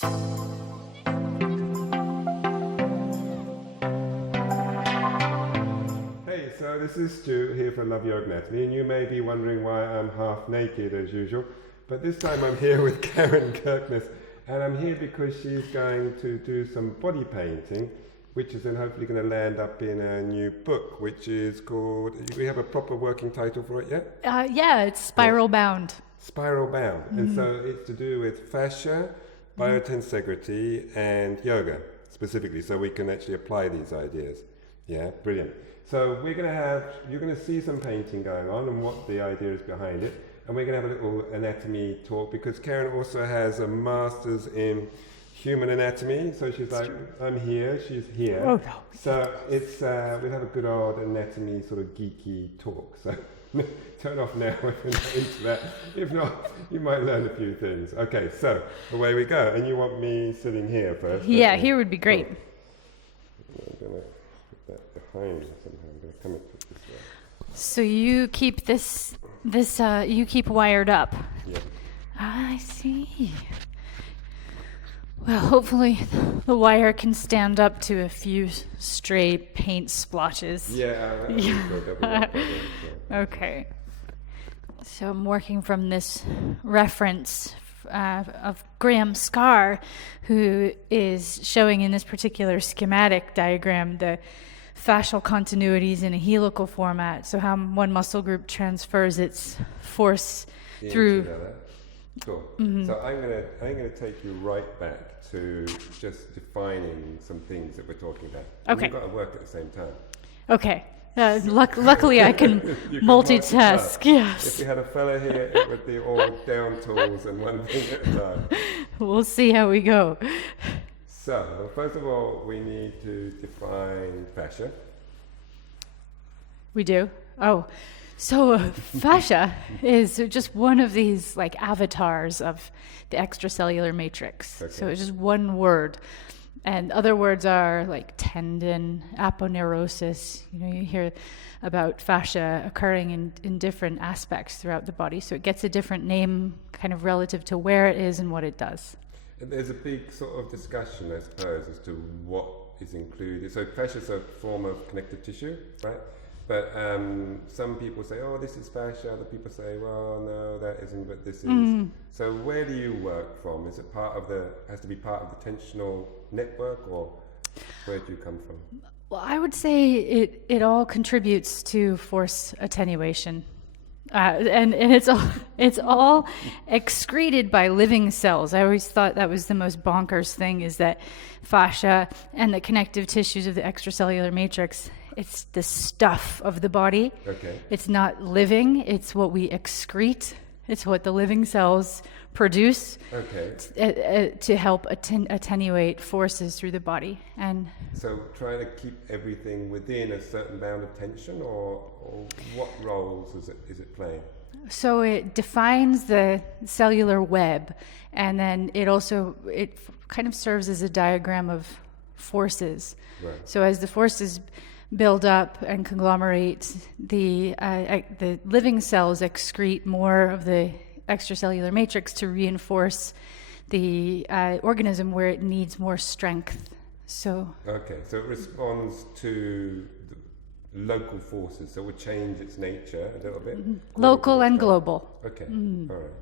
Hey, so this is Stu here for Love Your Anatomy, and you may be wondering why I'm half naked as usual, but this time I'm here with Karen Kirkness, and I'm here because she's going to do some body painting, which is then hopefully going to land up in a new book, which is called, do we have a proper working title for it yet? Yeah, it's Spiral Bound. Spiral Bound. And so it's to do with fascia, biotensegrity, and yoga specifically, so we can actually apply these ideas. Yeah, brilliant. So you're going to see some painting going on and what the idea is behind it. And we're going to have a little anatomy talk because Karen also has a master's in human anatomy. So she's like, I'm here, she's here. Oh, no. So it's we'll have a good old anatomy sort of geeky talk. So turn off now if you're not into that. If not, you might learn a few things. Okay, so away we go. And you want me sitting here first? Yeah, here would be great. Cool. I'm going to put that behind somehow. I'm going to come up this way. So you keep you keep wired up. Yeah. I see. Well, hopefully the wire can stand up to a few stray paint splotches. Yeah, that'll be good. That'll be good. Okay. So I'm working from this reference of Graham Scarr, who is showing in this particular schematic diagram the fascial continuities in a helical format. So how one muscle group transfers its force through. Cool. So I'm gonna take you right back to just defining some things that we're talking about. Okay. We've got to work at the same time. Okay. Luckily, I can multitask. Yes. If we had a fella here, it would be all down tools and one thing at a time. We'll see how we go. So, first of all, we need to define fascia. We do? Oh. So fascia is just one of these like avatars of the extracellular matrix. Okay. So it's just one word. And other words are like tendon, aponeurosis. You hear about fascia occurring in different aspects throughout the body. So it gets a different name kind of relative to where it is and what it does. And there's a big sort of discussion, I suppose, as to what is included. So fascia is a form of connective tissue, right? But some people say, oh, this is fascia. Other people say, well, no, that isn't, but this is. So where do you work from? Is it has to be part of the tensional network, or where do you come from? Well, I would say it all contributes to force attenuation. And it's all excreted by living cells. I always thought that was the most bonkers thing, is that fascia and the connective tissues of the extracellular matrix, it's the stuff of the body. Okay. It's not living, it's what we excrete. It's what the living cells produce to help attenuate forces through the body. And so trying to keep everything within a certain bound of tension, or what roles is it playing? So it defines the cellular web, and then it kind of serves as a diagram of forces. Right. So as the forces build up and conglomerate, the living cells excrete more of the extracellular matrix to reinforce the organism where it needs more strength. So it responds to the local forces, so it would change its nature a little bit. Local and global. Okay, all right.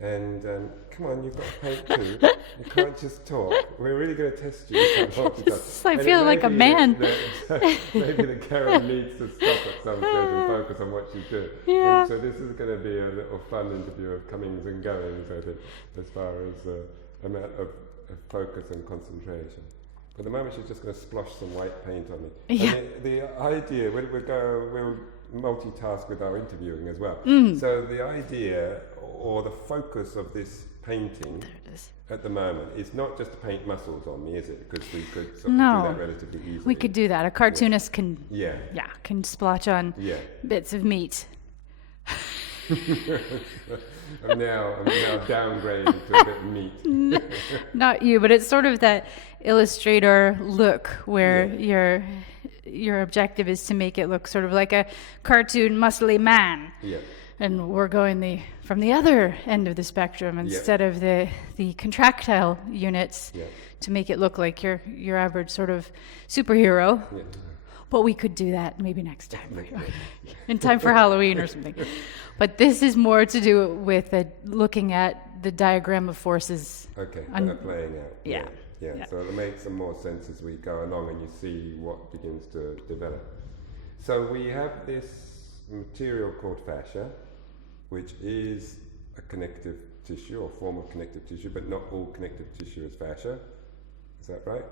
And come on, you've got to paint too. You can't just talk. We're really going to test you. I feel like a man. Maybe the Karen needs to stop at some stage and focus on what she's doing. Yeah. And so this is going to be a little fun interview of comings and goings, I think, as far as amount of focus and concentration. But at the moment, she's just going to splosh some white paint on me. Yeah. And the idea, we'll multitask with our interviewing as well. So the idea or the focus of this painting at the moment is not just to paint muscles on me, is it? Because we could sort of do that relatively easily. We could do that. A cartoonist can splotch on bits of meat. I'm now downgrading to a bit of meat. Not you, but it's sort of that illustrator look where your objective is to make it look sort of like a cartoon muscly man. Yeah. And we're going from the other end of the spectrum instead of the contractile units to make it look like your average sort of superhero. Yeah. But we could do that maybe next time, in time for Halloween or something. But this is more to do with looking at the diagram of forces. Okay, that are playing out. Yeah. So it'll make some more sense as we go along and you see what begins to develop. So we have this material called fascia, which is a connective tissue or form of connective tissue, but not all connective tissue is fascia. Is that right?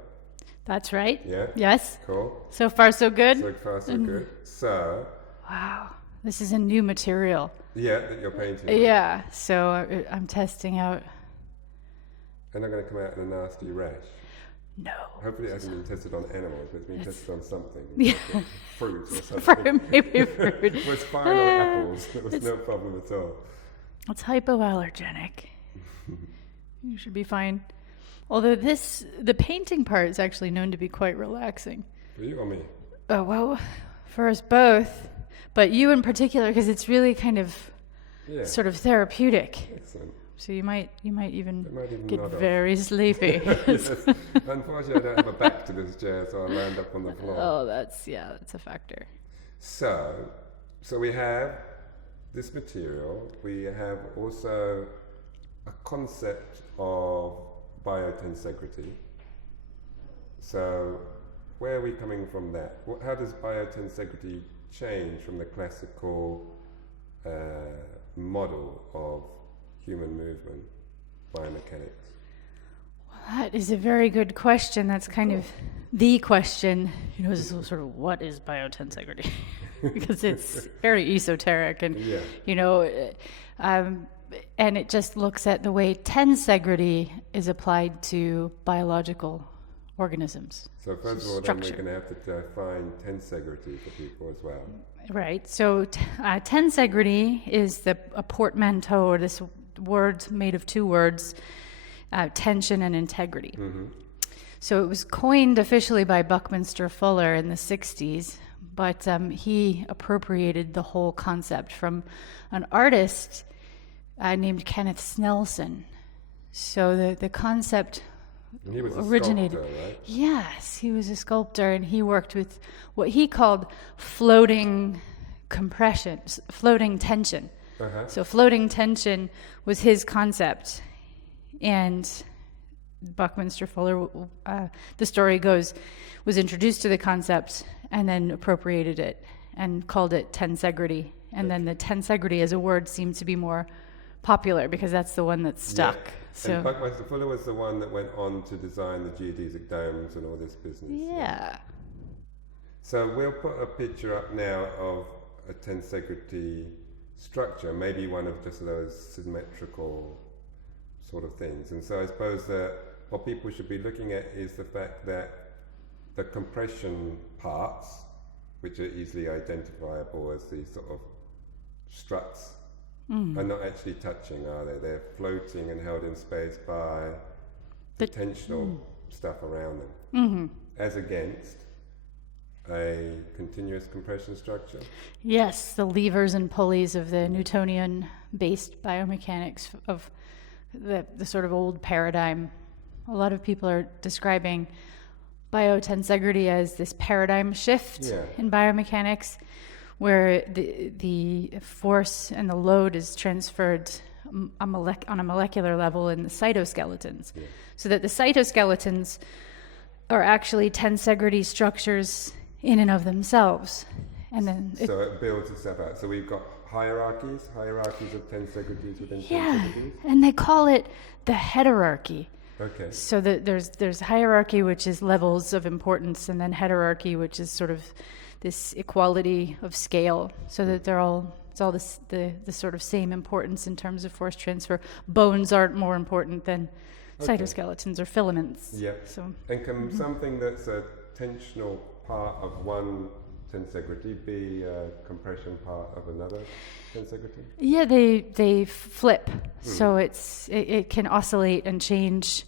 That's right. Yeah? Yes. Cool. So far, so good? So far, so good. So... Wow. This is a new material. Yeah, that you're painting. Right? Yeah. So I'm testing out... And I'm going to come out in a nasty rash. No. Hopefully it hasn't been tested on animals, but it's been tested on something. Yeah. Fruit or something. Maybe fruit. It was fine on apples. There was no problem at all. It's hypoallergenic. You should be fine. Although the painting part is actually known to be quite relaxing. For you or me? Well, for us both. But you in particular, because it's really kind of sort of therapeutic. Excellent. So you might even get nod very sleepy. Yes. Unfortunately, I don't have a back to this chair, so I'll land up on the floor. Oh, that's a factor. So we have this material. We have also a concept of biotensegrity. So where are we coming from that? How does biotensegrity change from the classical model of human movement, biomechanics? Well, that is a very good question. That's kind of the question. This is sort of what is biotensegrity? Because it's very esoteric and, and it just looks at the way tensegrity is applied to biological organisms. So first of all, then we're going to have to define tensegrity for people as well. Right. So tensegrity is a portmanteau, or this word made of two words, tension and integrity. Mm-hmm. So it was coined officially by Buckminster Fuller in the 60s, but he appropriated the whole concept from an artist named Kenneth Snelson. So the concept and he was originated. A sculptor, right? Yes, he was a sculptor, and he worked with what he called floating tension. Uh-huh. So floating tension was his concept, and Buckminster Fuller, the story goes, was introduced to the concept and then appropriated it and called it tensegrity. And then the tensegrity as a word seemed to be more popular because that's the one that stuck. Yeah. So, and Buckminster Fuller was the one that went on to design the geodesic domes and all this business. Yeah. So we'll put a picture up now of a tensegrity structure, maybe one of just those symmetrical sort of things. And so I suppose that what people should be looking at is the fact that the compression parts, which are easily identifiable as these sort of struts, are not actually touching, are they? They're floating and held in space by the tensional stuff around them, as against a continuous compression structure. Yes, the levers and pulleys of the Newtonian-based biomechanics of the sort of old paradigm. A lot of people are describing biotensegrity as this paradigm shift in biomechanics, where the force and the load is transferred on a molecular level in the cytoskeletons. Yeah. So that the cytoskeletons are actually tensegrity structures in and of themselves. And then it builds itself out. So we've got hierarchies of tensegrities within tensegrities. And they call it the heterarchy. Okay. So there's hierarchy, which is levels of importance, and then heterarchy, which is sort of this equality of scale, so that it's all the sort of same importance in terms of force transfer. Bones aren't more important than cytoskeletons or filaments. Yeah. So, and can something that's a tensional part of one tensegrity be a compression part of another tensegrity? Yeah, they flip. So it can oscillate and change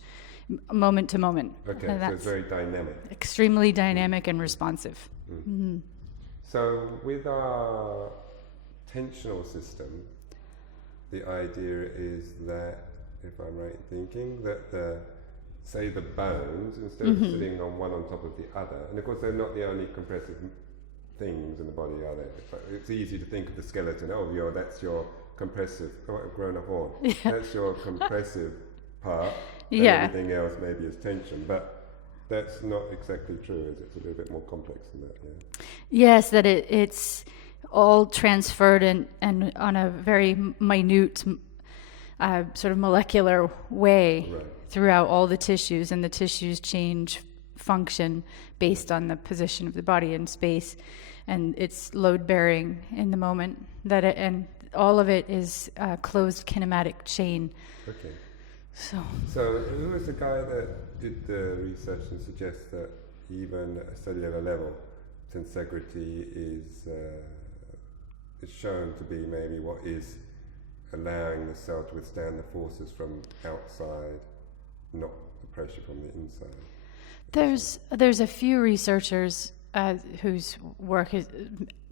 moment to moment. Okay, so it's very dynamic. Extremely dynamic and responsive. So with our tensional system, the idea is that, if I'm right in thinking, that the bones, instead of sitting on one on top of the other, and of course they're not the only compressive things in the body, are they? It's easy to think of the skeleton, that's your compressive, I've grown a horn, that's your compressive part, and everything else maybe is tension, but that's not exactly true, is it? It's a little bit more complex than that, Yes, that it's all transferred and on a very minute sort of molecular way throughout all the tissues, and the tissues change function based on the position of the body in space, and it's load bearing in the moment and all of it is a closed kinematic chain. Okay. So who was the guy that did the research and suggests that even at a cellular level, tensegrity is shown to be maybe what is allowing the cell to withstand the forces from outside, not the pressure from the inside? There's a few researchers whose work is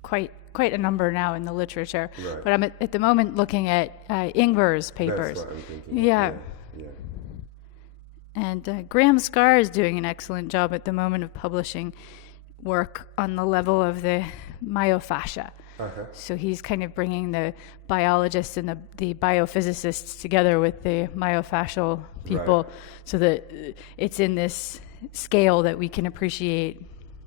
quite a number now in the literature. Right. But I'm at the moment looking at Ingber's papers. That's what I'm thinking. Yeah. Yeah. And Graham Scarr is doing an excellent job at the moment of publishing work on the level of the myofascia. So he's kind of bringing the biologists and the biophysicists together with the myofascial people, so that it's in this scale that we can appreciate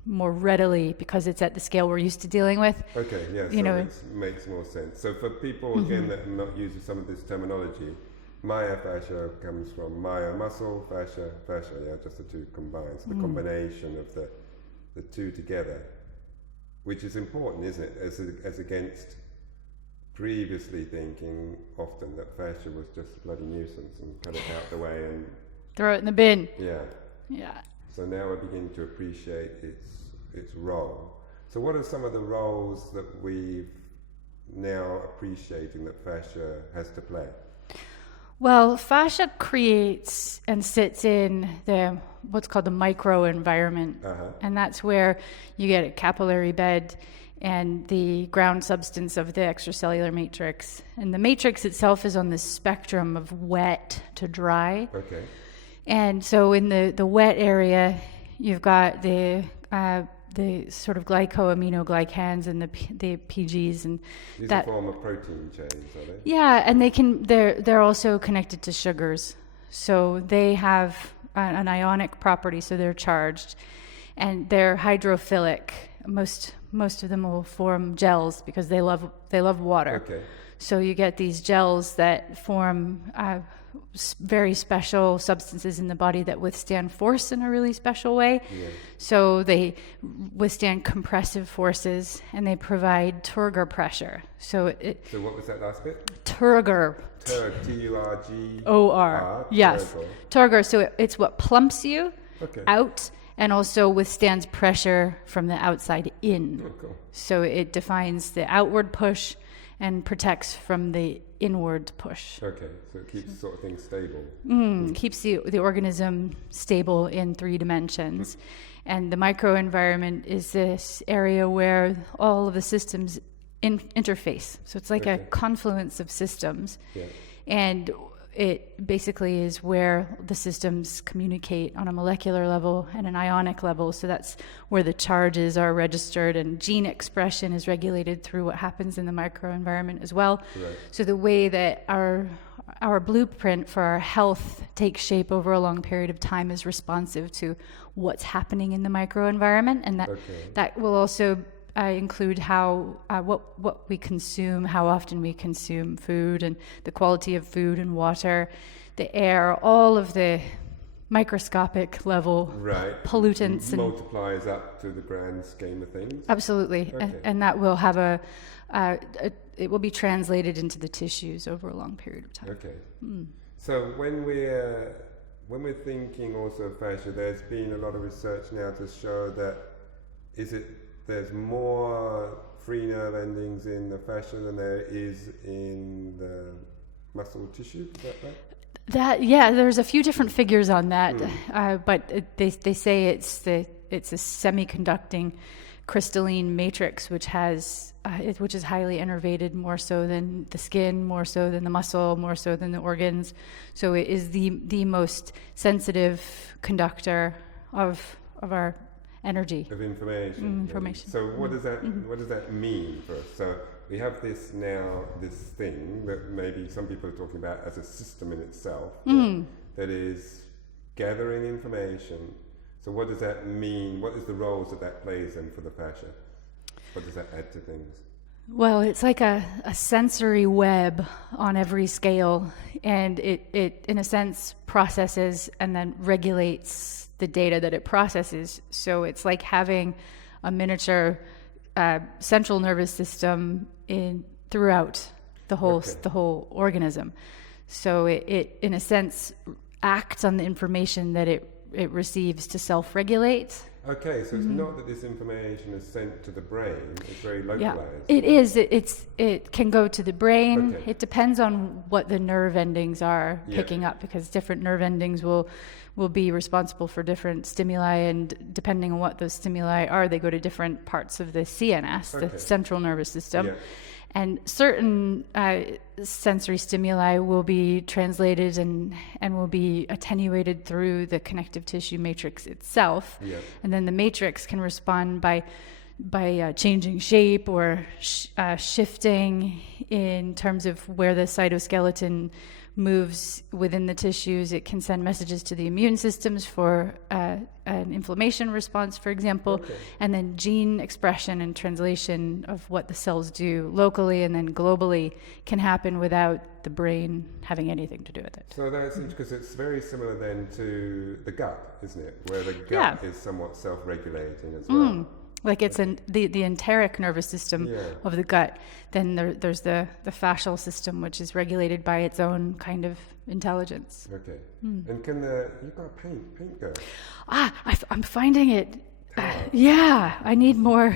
more readily because it's at the scale we're used to dealing with. Okay, yeah, it makes more sense. So for people, again, that are not using some of this terminology, myofascia comes from myomuscle, fascia, just the two combined. So the combination of the two together, which is important, isn't it, as against previously thinking often that fascia was just a bloody nuisance and cut it out the way and throw it in the bin. Yeah. So now we're beginning to appreciate its role. So what are some of the roles that we've now appreciating that fascia has to play? Well, fascia creates and sits in what's called the microenvironment, and that's where you get a capillary bed and the ground substance of the extracellular matrix. And the matrix itself is on this spectrum of wet to dry. Okay. And so in the wet area, you've got the sort of glycoaminoglycans and the PGs, and these are form of protein chains, are they? Yeah, and they're also connected to sugars, so they have an ionic property, so they're charged, and they're hydrophilic. Most of them will form gels because they love water. Okay. So you get these gels that form very special substances in the body that withstand force in a really special way. Yeah. So they withstand compressive forces, and they provide turgor pressure. So what was that last bit? Turgor. Turgor. Yes. Turgor. So it's what plumps you out and also withstands pressure from the outside in. Oh, cool. So it defines the outward push and protects from the inward push. Okay, so it keeps sort of things stable. Keeps the organism stable in 3 dimensions. And the microenvironment is this area where all of the systems interface. So it's like a confluence of systems. Yeah. And it basically is where the systems communicate on a molecular level and an ionic level. So that's where the charges are registered, and gene expression is regulated through what happens in the microenvironment as well. Right. So the way that our blueprint for our health takes shape over a long period of time is responsive to what's happening in the microenvironment, and that will also include how what we consume, how often we consume food, and the quality of food and water, the air, all of the microscopic level pollutants. It multiplies up to the grand scheme of things. Absolutely, and that will have it will be translated into the tissues over a long period of time. Okay. So when we're thinking also of fascia, there's been a lot of research now to show that there's more free nerve endings in the fascia than there is in the muscle tissue. Is that right? There's a few different figures on that, but they say it's a semiconducting crystalline matrix, which is highly innervated, more so than the skin, more so than the muscle, more so than the organs. So it is the most sensitive conductor of our energy. Of information. So what does that mean for us? So we have this thing that maybe some people are talking about as a system in itself that is gathering information. So what does that mean? What is the roles that plays in for the fascia? What does that add to things? Well, it's like a sensory web on every scale, and it in a sense processes and then regulates the data that it processes. So it's like having a miniature central nervous system throughout the whole organism. So it in a sense acts on the information that it receives to self-regulate. Okay, so it's not that this information is sent to the brain, it's very localized. Yeah, it is. It can go to the brain. Okay. It depends on what the nerve endings are picking up, because different nerve endings will be responsible for different stimuli, and depending on what those stimuli are, they go to different parts of the CNS, the central nervous system. Yeah. And certain sensory stimuli will be translated and will be attenuated through the connective tissue matrix itself. Yeah. And then the matrix can respond by changing shape or shifting in terms of where the cytoskeleton moves within the tissues. It can send messages to the immune systems for an inflammation response, for example, and then gene expression and translation of what the cells do locally and then globally can happen without the brain having anything to do with it. So that's interesting, because it's very similar then to the gut, isn't it? Where the gut is somewhat self-regulating as well. Like it's the enteric nervous system of the gut. Then there's the fascial system, which is regulated by its own kind of intelligence. Okay. And you've got a paint girl. I'm finding it. I need more.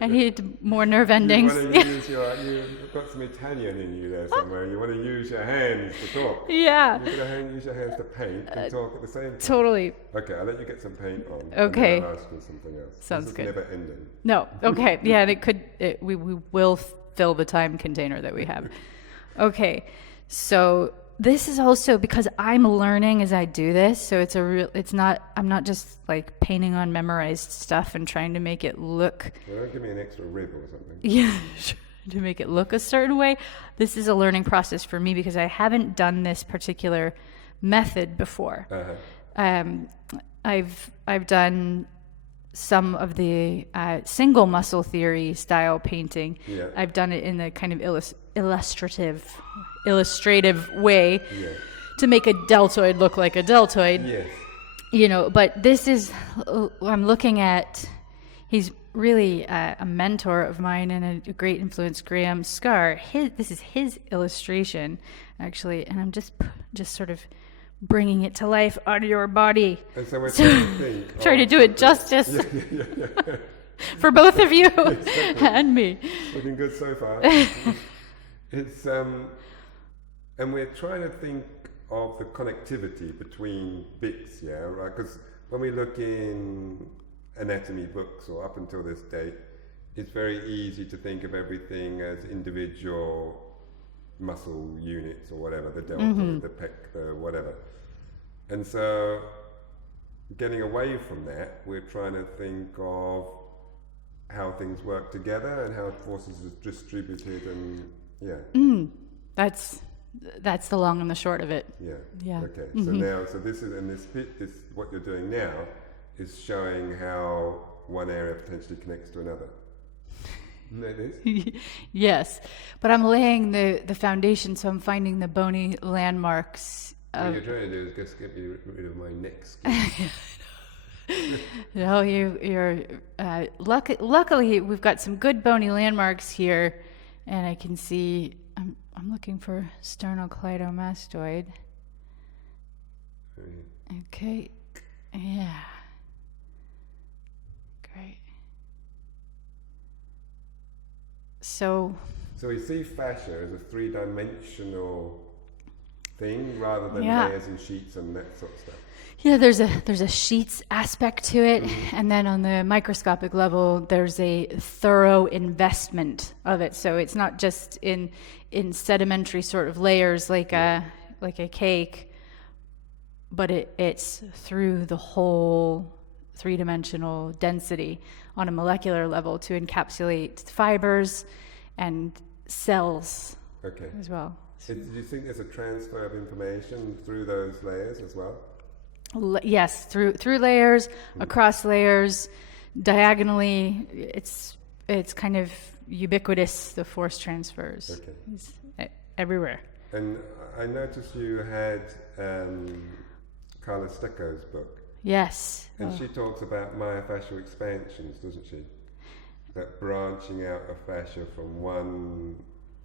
I need more nerve endings. You've got some Italian in you there somewhere. You want to use your hands to talk. Yeah. You're going to use your hands to paint and talk at the same time. Totally. Okay, I'll let you get some paint on. Okay. And then I'll ask you something else. Sounds good. Never ending. No. Okay. Yeah, and we will fill the time container that we have. Okay. So this is also because I'm learning as I do this, so I'm not just like painting on memorized stuff and trying to make it look. Well, don't give me an extra rib or something. Yeah, to make it look a certain way. This is a learning process for me because I haven't done this particular method before. I've done some of the single muscle theory style painting. Yeah. I've done it in the kind of illustrative way to make a deltoid look like a deltoid. Yes. But this is, I'm looking at, he's really a mentor of mine and a great influence, Graham Scarr. This is his illustration, actually, and I'm just sort of bringing it to life out of your body. And so we're trying to do it justice for both of you and me. Looking good so far. It's and we're trying to think of the connectivity between bits, right? Because when we look in anatomy books or up until this date, it's very easy to think of everything as individual muscle units or whatever, the deltoid, the pec, the whatever. And so getting away from that, we're trying to think of how things work together and how forces are distributed and That's the long and the short of it. Yeah. Okay. So this is what you're doing now is showing how one area potentially connects to another. Isn't that it? Yes, but I'm laying the foundation, so I'm finding the bony landmarks. What you're trying to do is just get me rid of my neck skin. No, you're luckily we've got some good bony landmarks here, and I can see. I'm looking for sternocleidomastoid. Okay. Yeah. Great. So we see fascia as a three-dimensional thing rather than layers and sheets and that sort of stuff. Yeah, there's a sheets aspect to it, and then on the microscopic level, there's a thorough investment of it. So it's not just in sedimentary sort of layers like a cake, but it's through the whole three-dimensional density on a molecular level to encapsulate fibers and cells as well. Do you think there's a transfer of information through those layers as well? Yes, through layers, across layers, diagonally. It's kind of ubiquitous, the force transfers. Okay. It's everywhere. And I noticed you had Carla Stecco's book. Yes. And she talks about myofascial expansions, doesn't she? That branching out of fascia from one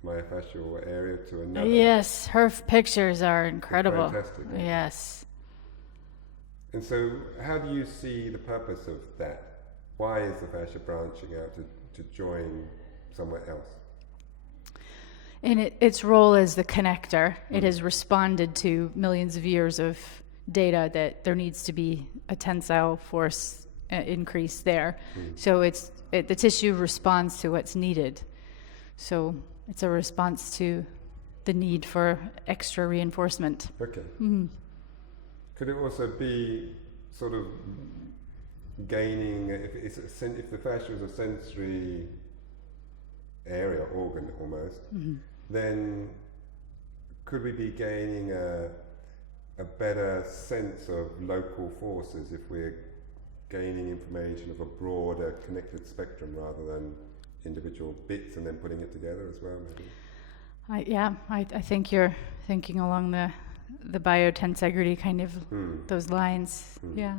myofascial area to another. Yes, her pictures are incredible. Fantastic. Yes. And so how do you see the purpose of that? Why is the fascia branching out to join somewhere else? In its role as the connector, it has responded to millions of years of data that there needs to be a tensile force increase there. So the tissue responds to what's needed. So it's a response to the need for extra reinforcement. Okay. Could it also be sort of gaining, if the fascia is a sensory area, organ almost, then could we be gaining a better sense of local forces if we're gaining information of a broader connected spectrum rather than individual bits and then putting it together as well, maybe? I think you're thinking along the Biotensegrity kind of those lines. Yeah.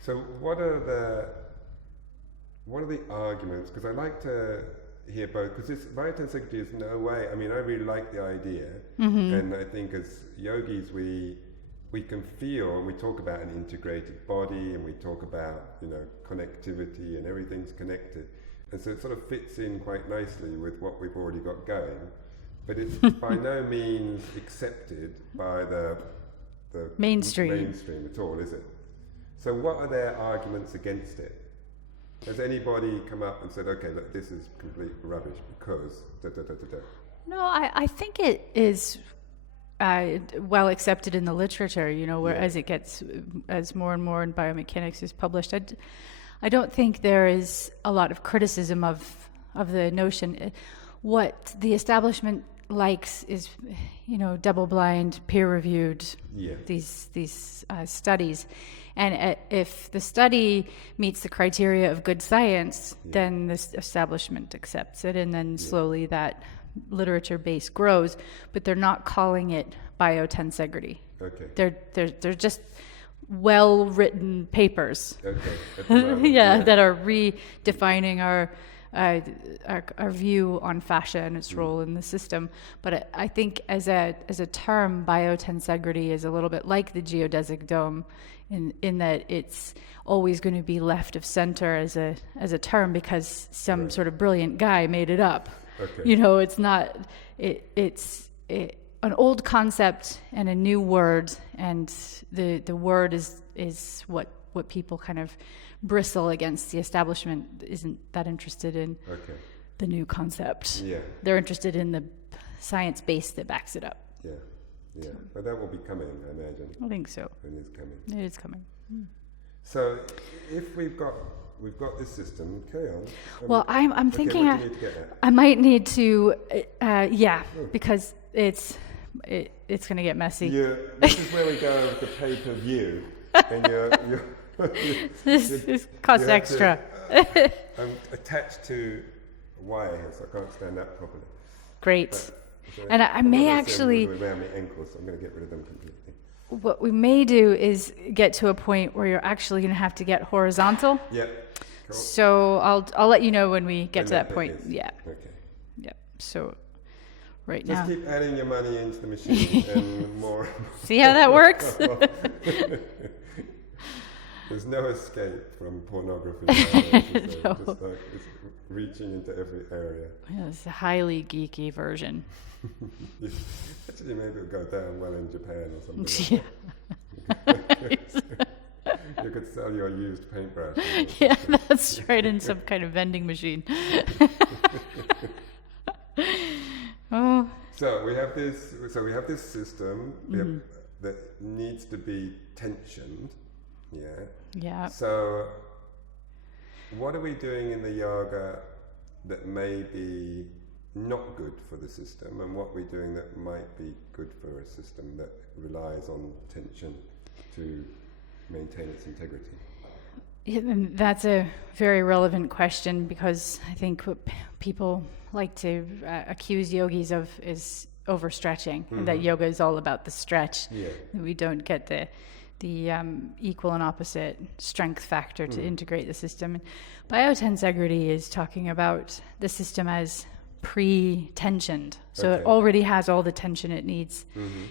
So what are the arguments? Because I like to hear both, because this Biotensegrity is no way, I mean, I really like the idea, and I think as yogis we can feel, and we talk about an integrated body, and we talk about, connectivity, and everything's connected, and so it sort of fits in quite nicely with what we've already got going, but it's by no means accepted by the mainstream at all, is it? So what are their arguments against it? Has anybody come up and said, okay, look, this is complete rubbish because da-da-da-da-da? No, I think it is well accepted in the literature, as more and more in biomechanics is published. I don't think there is a lot of criticism of the notion. What the establishment likes is, double-blind, peer-reviewed, these studies. And if the study meets the criteria of good science, then this establishment accepts it, and then slowly that literature base grows. But they're not calling it biotensegrity. Okay. They're just well-written papers. Okay. That are redefining our view on fascia and its role in the system. But I think as a term, biotensegrity is a little bit like the geodesic dome in that it's always going to be left of center as a term because some sort of brilliant guy made it up. Okay. It's not. It's an old concept and a new word, and the word is what people kind of bristle against. The establishment isn't that interested in the new concept. Yeah. They're interested in the science base that backs it up. Yeah. But that will be coming, I imagine. I think so. It is coming. It is coming. So if we've got this system, carry on. Well, I'm thinking what do you need to get at? I might need to, because it's going to get messy. This is where we go with the pay-per-view, and you're this costs extra. I'm attached to a wire here, so I can't stand up properly. Great. And I may actually... around my ankles, so I'm going to get rid of them completely. What we may do is get to a point where you're actually going to have to get horizontal. Yeah. Cool. So I'll let you know when we get to that point. Yeah. Okay. Yeah. So right Just now. keep adding your money into the machine and more. See how that works? There's no escape from pornography nowadays, No. just like it's reaching into every area. Yeah, it's a highly geeky version. Actually, maybe it'll go down well in Japan or something. You could sell your used paintbrush. Yeah, that's right, in some kind of vending machine. Oh. So we have this. So we have this system that needs to be tensioned. Yeah. Yeah. So, what are we doing in the yoga that may be not good for the system, and what are we doing that might be good for a system that relies on tension to maintain its integrity? Yeah, and that's a very relevant question, because I think what people like to accuse yogis of is overstretching, and that yoga is all about the stretch. Yeah. We don't get the equal and opposite strength factor to integrate the system. And Biotensegrity is talking about the system as pre-tensioned, so it already has all the tension it needs,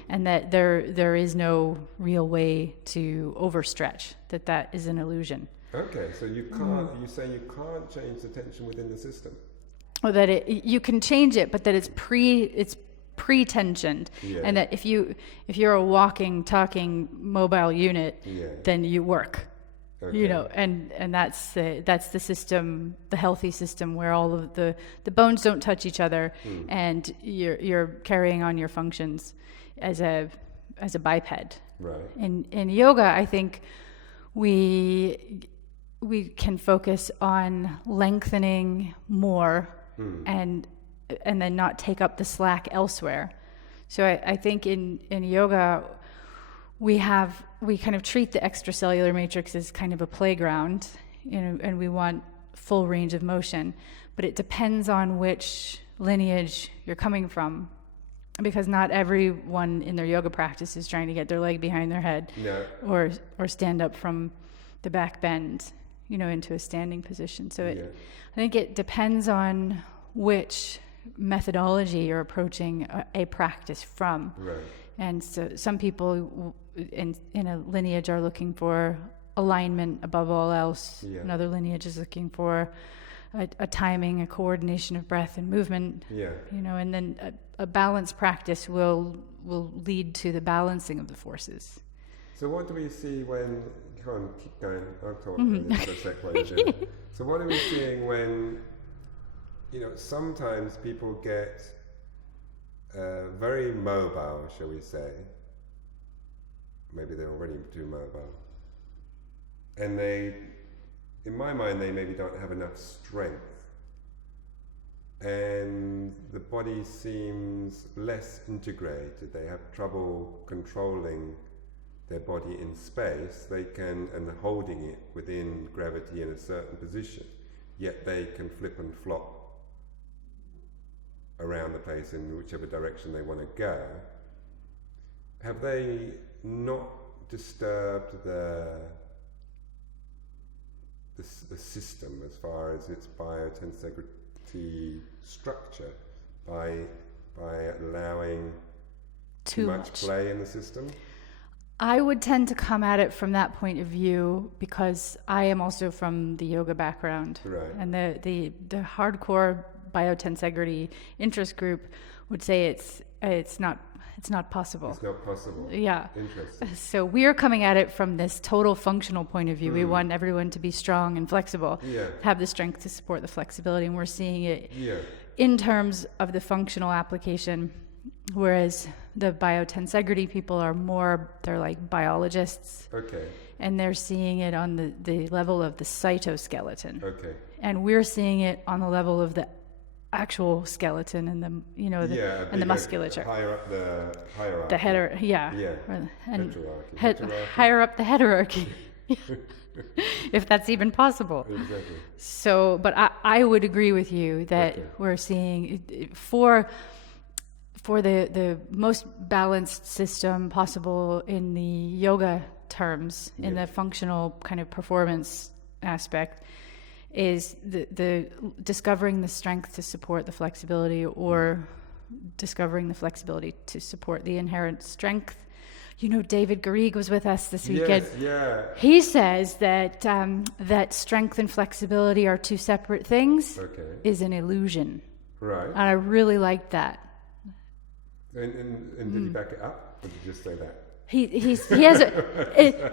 and that there is no real way to overstretch. That is an illusion. Okay, so you can't. You say you can't change the tension within the system. Or that you can change it, but that it's pre-tensioned, and that if you're a walking, talking, mobile unit, then you work. Okay. You know, and that's the system, the healthy system, where all of the bones don't touch each other, and you're carrying on your functions as a biped. Right. In yoga, I think we can focus on lengthening more and then not take up the slack elsewhere. So I think in yoga we kind of treat the extracellular matrix as kind of a playground, you know, and we want full range of motion, but it depends on which lineage you're coming from, because not everyone in their yoga practice is trying to get their leg behind their head or stand up from the back bend, you know, into a standing position. So I think it depends on which methodology you're approaching a practice from. Right. And so some people in a lineage are looking for alignment above all else. Another lineage is looking for a timing, a coordination of breath and movement. You know, and then a balanced practice will lead to the balancing of the forces. So what do we see when? Come on, keep going. I'll talk for a sec while you do. So what are we seeing when, you know, sometimes people get very mobile, shall we say? Maybe they're already too mobile, and they, in my mind, they maybe don't have enough strength, and the body seems less integrated. They have trouble controlling their body in space. They can, and holding it within gravity in a certain position, yet they can flip and flop around the place in whichever direction they want to go. Have they not disturbed the system as far as its biotensegrity structure by allowing too much play in the system? I would tend to come at it from that point of view, because I am also from the yoga background, and the hardcore biotensegrity interest group would say it's not possible. It's not possible. Yeah. Interesting. So we are coming at it from this total functional point of view. We want everyone to be strong and flexible, have the strength to support the flexibility, and we're seeing it in terms of the functional application, whereas the biotensegrity people are more, they're like biologists. Okay. And they're seeing it on the level of the cytoskeleton. Okay. And we're seeing it on the level of the actual skeleton and the, you know, and the musculature. Higher up the hierarchy. And Heterarchy. higher up the heterarchy. If that's even possible. Exactly. So, but I would agree with you that we're seeing for the most balanced system possible in the yoga terms, in the functional kind of performance aspect, is the discovering the strength to support the flexibility, or discovering the flexibility to support the inherent strength, David Garrigue was with us this weekend. Yes, yeah. He says that that strength and flexibility are two separate things. Okay. Is an illusion. Right. And I really liked that. And did he back it up, or did he just say that? He has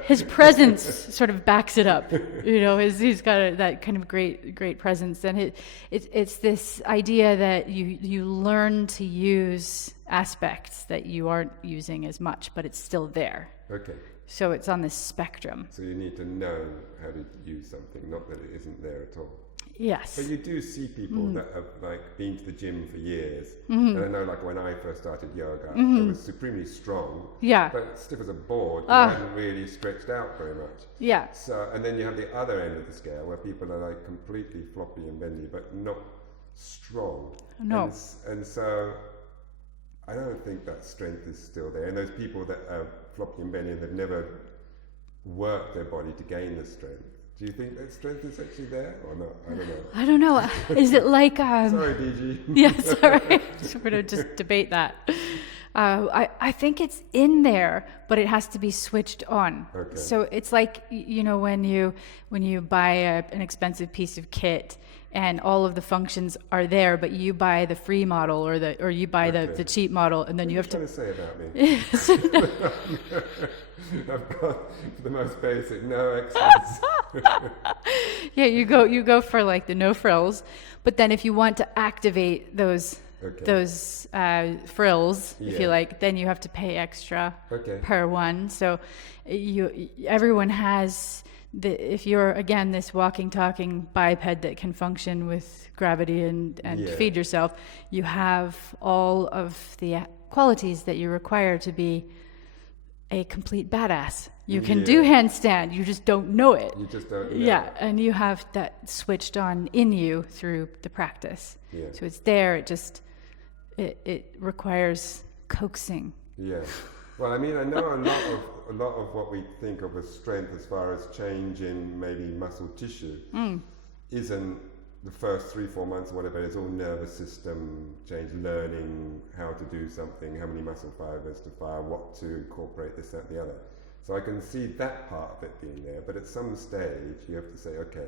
his presence sort of backs it up. He's got that kind of great presence, and it's this idea that you learn to use aspects that you aren't using as much, but it's still there. Okay. So it's on this spectrum. So you need to know how to use something, not that it isn't there at all. Yes. But you do see people that have been to the gym for years. And I know when I first started yoga, I was supremely strong. Yeah. But stiff as a board, you hadn't really stretched out very much. Yeah. So, and then you have the other end of the scale where people are completely floppy and bendy, but not strong. No. And so I don't think that strength is still there. And those people that are floppy and bendy and they've never worked their body to gain the strength. Do you think that strength is actually there or not? I don't know. Is it like... Sorry, DG. Yeah, sorry. We're going to just debate that. I think it's in there, but it has to be switched on. Okay. So it's like, when you buy an expensive piece of kit and all of the functions are there, but you buy the free model or you buy the cheap model, and then you have to... What are you trying to say about me? I've got the most basic, no extras. Yeah, you go for the no frills, but then if you want to activate those frills, if you like, then you have to pay extra per one. So everyone has if you're again this walking, talking biped that can function with gravity and feed yourself, you have all of the qualities that you require to be a complete badass. You can do handstand, you just don't know it. You just don't know. Yeah, and you have that switched on in you through the practice. Yeah. So it's there, it requires coaxing. Yeah. Well, I know a lot of what we think of as strength as far as change in maybe muscle tissue isn't the first 3-4 months or whatever. It's all nervous system change, learning how to do something, how many muscle fibers to fire, what to incorporate, this, that, the other. So I can see that part of it being there, but at some stage you have to say, okay,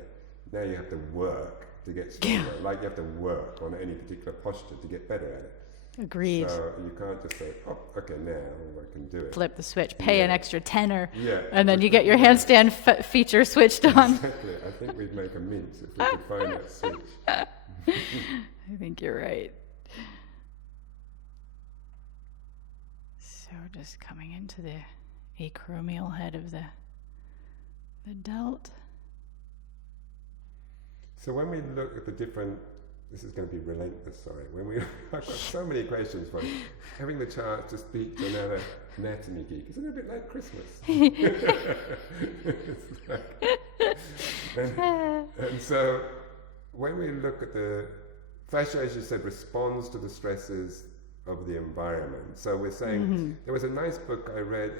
now you have to work to get stronger. Like you have to work on any particular posture to get better at it. Agreed. So you can't just say, oh, okay, now I can do it. Flip the switch, pay an extra tenner, yeah, and then you get your handstand feature switched on. Exactly. I think we'd make a mint if we could find that switch. I think you're right. So just coming into the acromial head of the delt. So when we look at the different, this is going to be relentless, sorry. I've got so many questions for you. Having the chance to speak to another anatomy geek, isn't it a bit like Christmas? And so when we look at the fascia, as you said, responds to the stresses of the environment. So we're saying, there was a nice book I read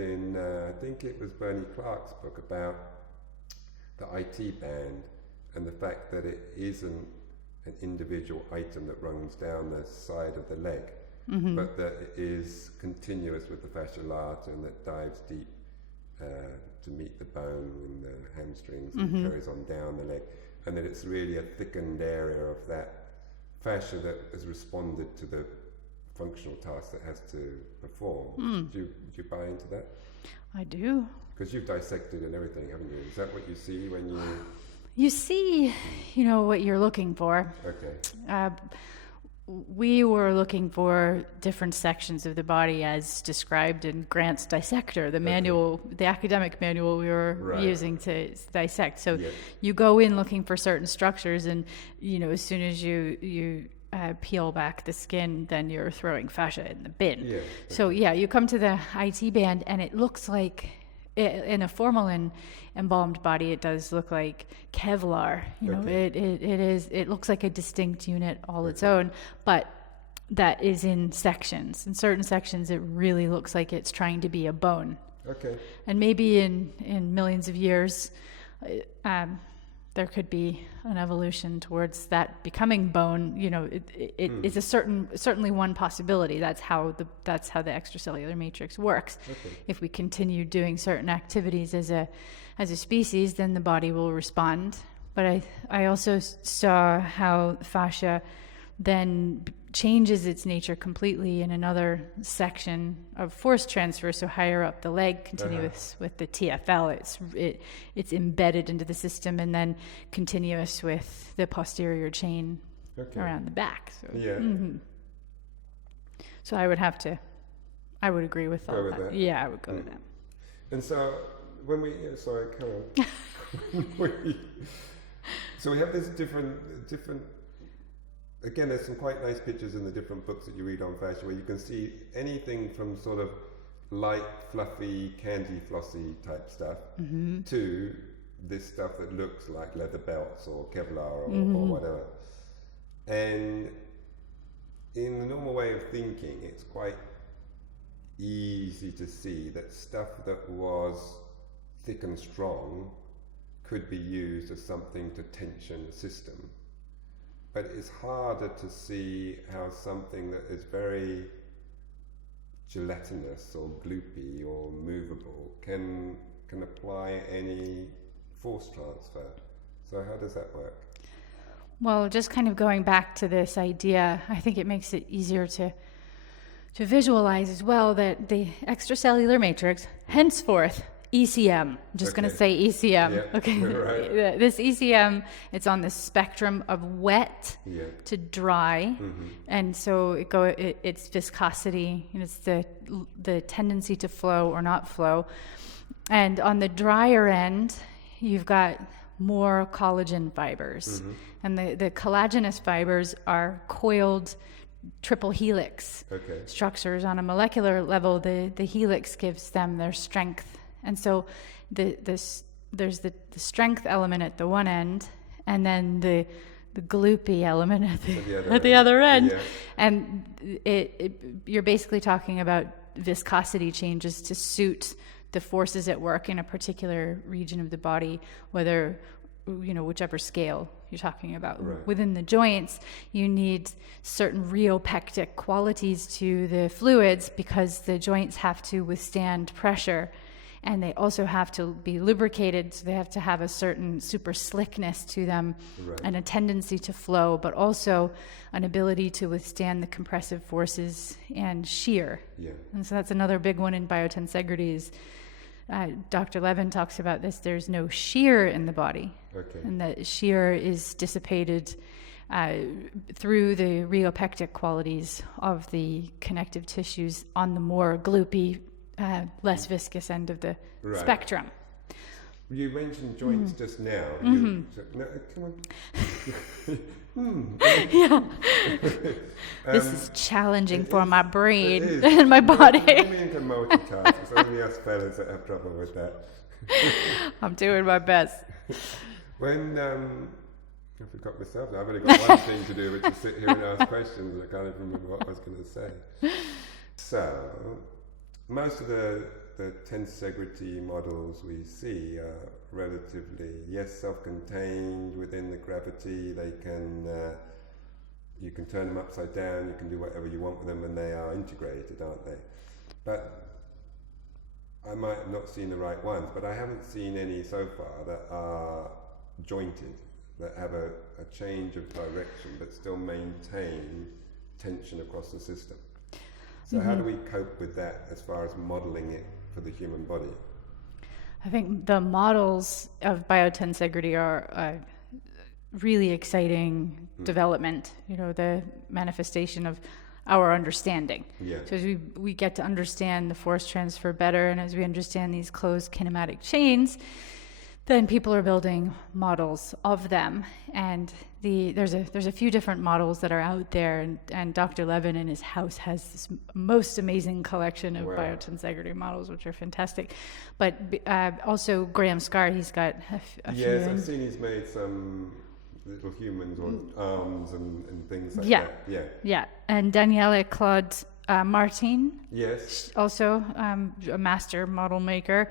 in, I think it was Bernie Clark's book about the IT band and the fact that it isn't an individual item that runs down the side of the leg, but that it is continuous with the fascia lata and that dives deep to meet the bone in the hamstrings and carries on down the leg, and that it's really a thickened area of that fascia that has responded to the functional task that has to perform. Do you buy into that? I do. Because you've dissected and everything, haven't you? Is that what you see when you... You see, what you're looking for. Okay. We were looking for different sections of the body as described in Grant's Dissector, the manual, the academic manual we were using to dissect. So you go in looking for certain structures, and as soon as you peel back the skin, then you're throwing fascia in the bin. Yeah. Okay. So you come to the IT band, and it looks like in a formalin embalmed body, it does look like Kevlar. It looks like a distinct unit all its own, but that is in sections. In certain sections, it really looks like it's trying to be a bone. Okay. And maybe in millions of years, there could be an evolution towards that becoming bone. You know, it is certainly one possibility. That's how the extracellular matrix works. Okay. If we continue doing certain activities as a species, then the body will respond. But I also saw how fascia then changes its nature completely in another section of force transfer. So higher up the leg, continuous with the TFL, it's embedded into the system, and then continuous with the posterior chain around the back. So, so I would agree with all that. Yeah, I would go with that. And so when we, sorry, come on. So we have this different. Again, there's some quite nice pictures in the different books that you read on fascia, where you can see anything from sort of light, fluffy, candy flossy type stuff to this stuff that looks like leather belts or Kevlar or whatever. And in the normal way of thinking, it's quite easy to see that stuff that was thick and strong could be used as something to tension the system. But it's harder to see how something that is very gelatinous or gloopy or movable can apply any force transfer. So how does that work? Well, just kind of going back to this idea, I think it makes it easier to visualize as well that the extracellular matrix, henceforth, ECM. I'm just going to say ECM. Yeah, okay. Right. This ECM, it's on the spectrum of wet to dry, and so it's viscosity, and it's the tendency to flow or not flow. And on the drier end, you've got more collagen fibers, and the collagenous fibers are coiled triple helix structures. On a molecular level, the helix gives them their strength. And so there's the strength element at the one end, and then the gloopy element at the other end. Yeah. And you're basically talking about viscosity changes to suit the forces at work in a particular region of the body, whether, whichever scale you're talking about. Right. Within the joints, you need certain rheopectic qualities to the fluids because the joints have to withstand pressure. And they also have to be lubricated, so they have to have a certain super slickness to them and a tendency to flow, but also an ability to withstand the compressive forces and shear. Yeah. And so that's another big one in biotensegrity is Dr. Levin talks about this. There's no shear in the body. And that shear is dissipated through the rheopectic qualities of the connective tissues on the more gloopy, less viscous end of the spectrum. You mentioned joints just now. No, come on. Yeah. This is challenging for my brain and my body. I mean to multitask. It's only us fellas that have trouble with that. I'm doing my best. When I forgot myself now. I've only got one thing to do, which is sit here and ask questions, and I can't even remember what I was going to say. So, most of the tensegrity models we see are relatively, self-contained within the gravity. They can, you can turn them upside down, you can do whatever you want with them, and they are integrated, aren't they? But I might have not seen the right ones, but I haven't seen any so far that are jointed, that have a change of direction, but still maintain tension across the system. So how do we cope with that as far as modeling it for the human body? I think the models of biotensegrity are a really exciting development, the manifestation of our understanding. Yeah. So as we get to understand the force transfer better, and as we understand these closed kinematic chains, then people are building models of them, and there's a few different models that are out there, and Dr. Levin in his house has this most amazing collection of biotensegrity models, which are fantastic. But also Graham Scard, he's got a few. Yes, I've seen he's made some little humans on arms and things like that. Yeah. And Daniele Claude Martin. Yes. Also a master model maker.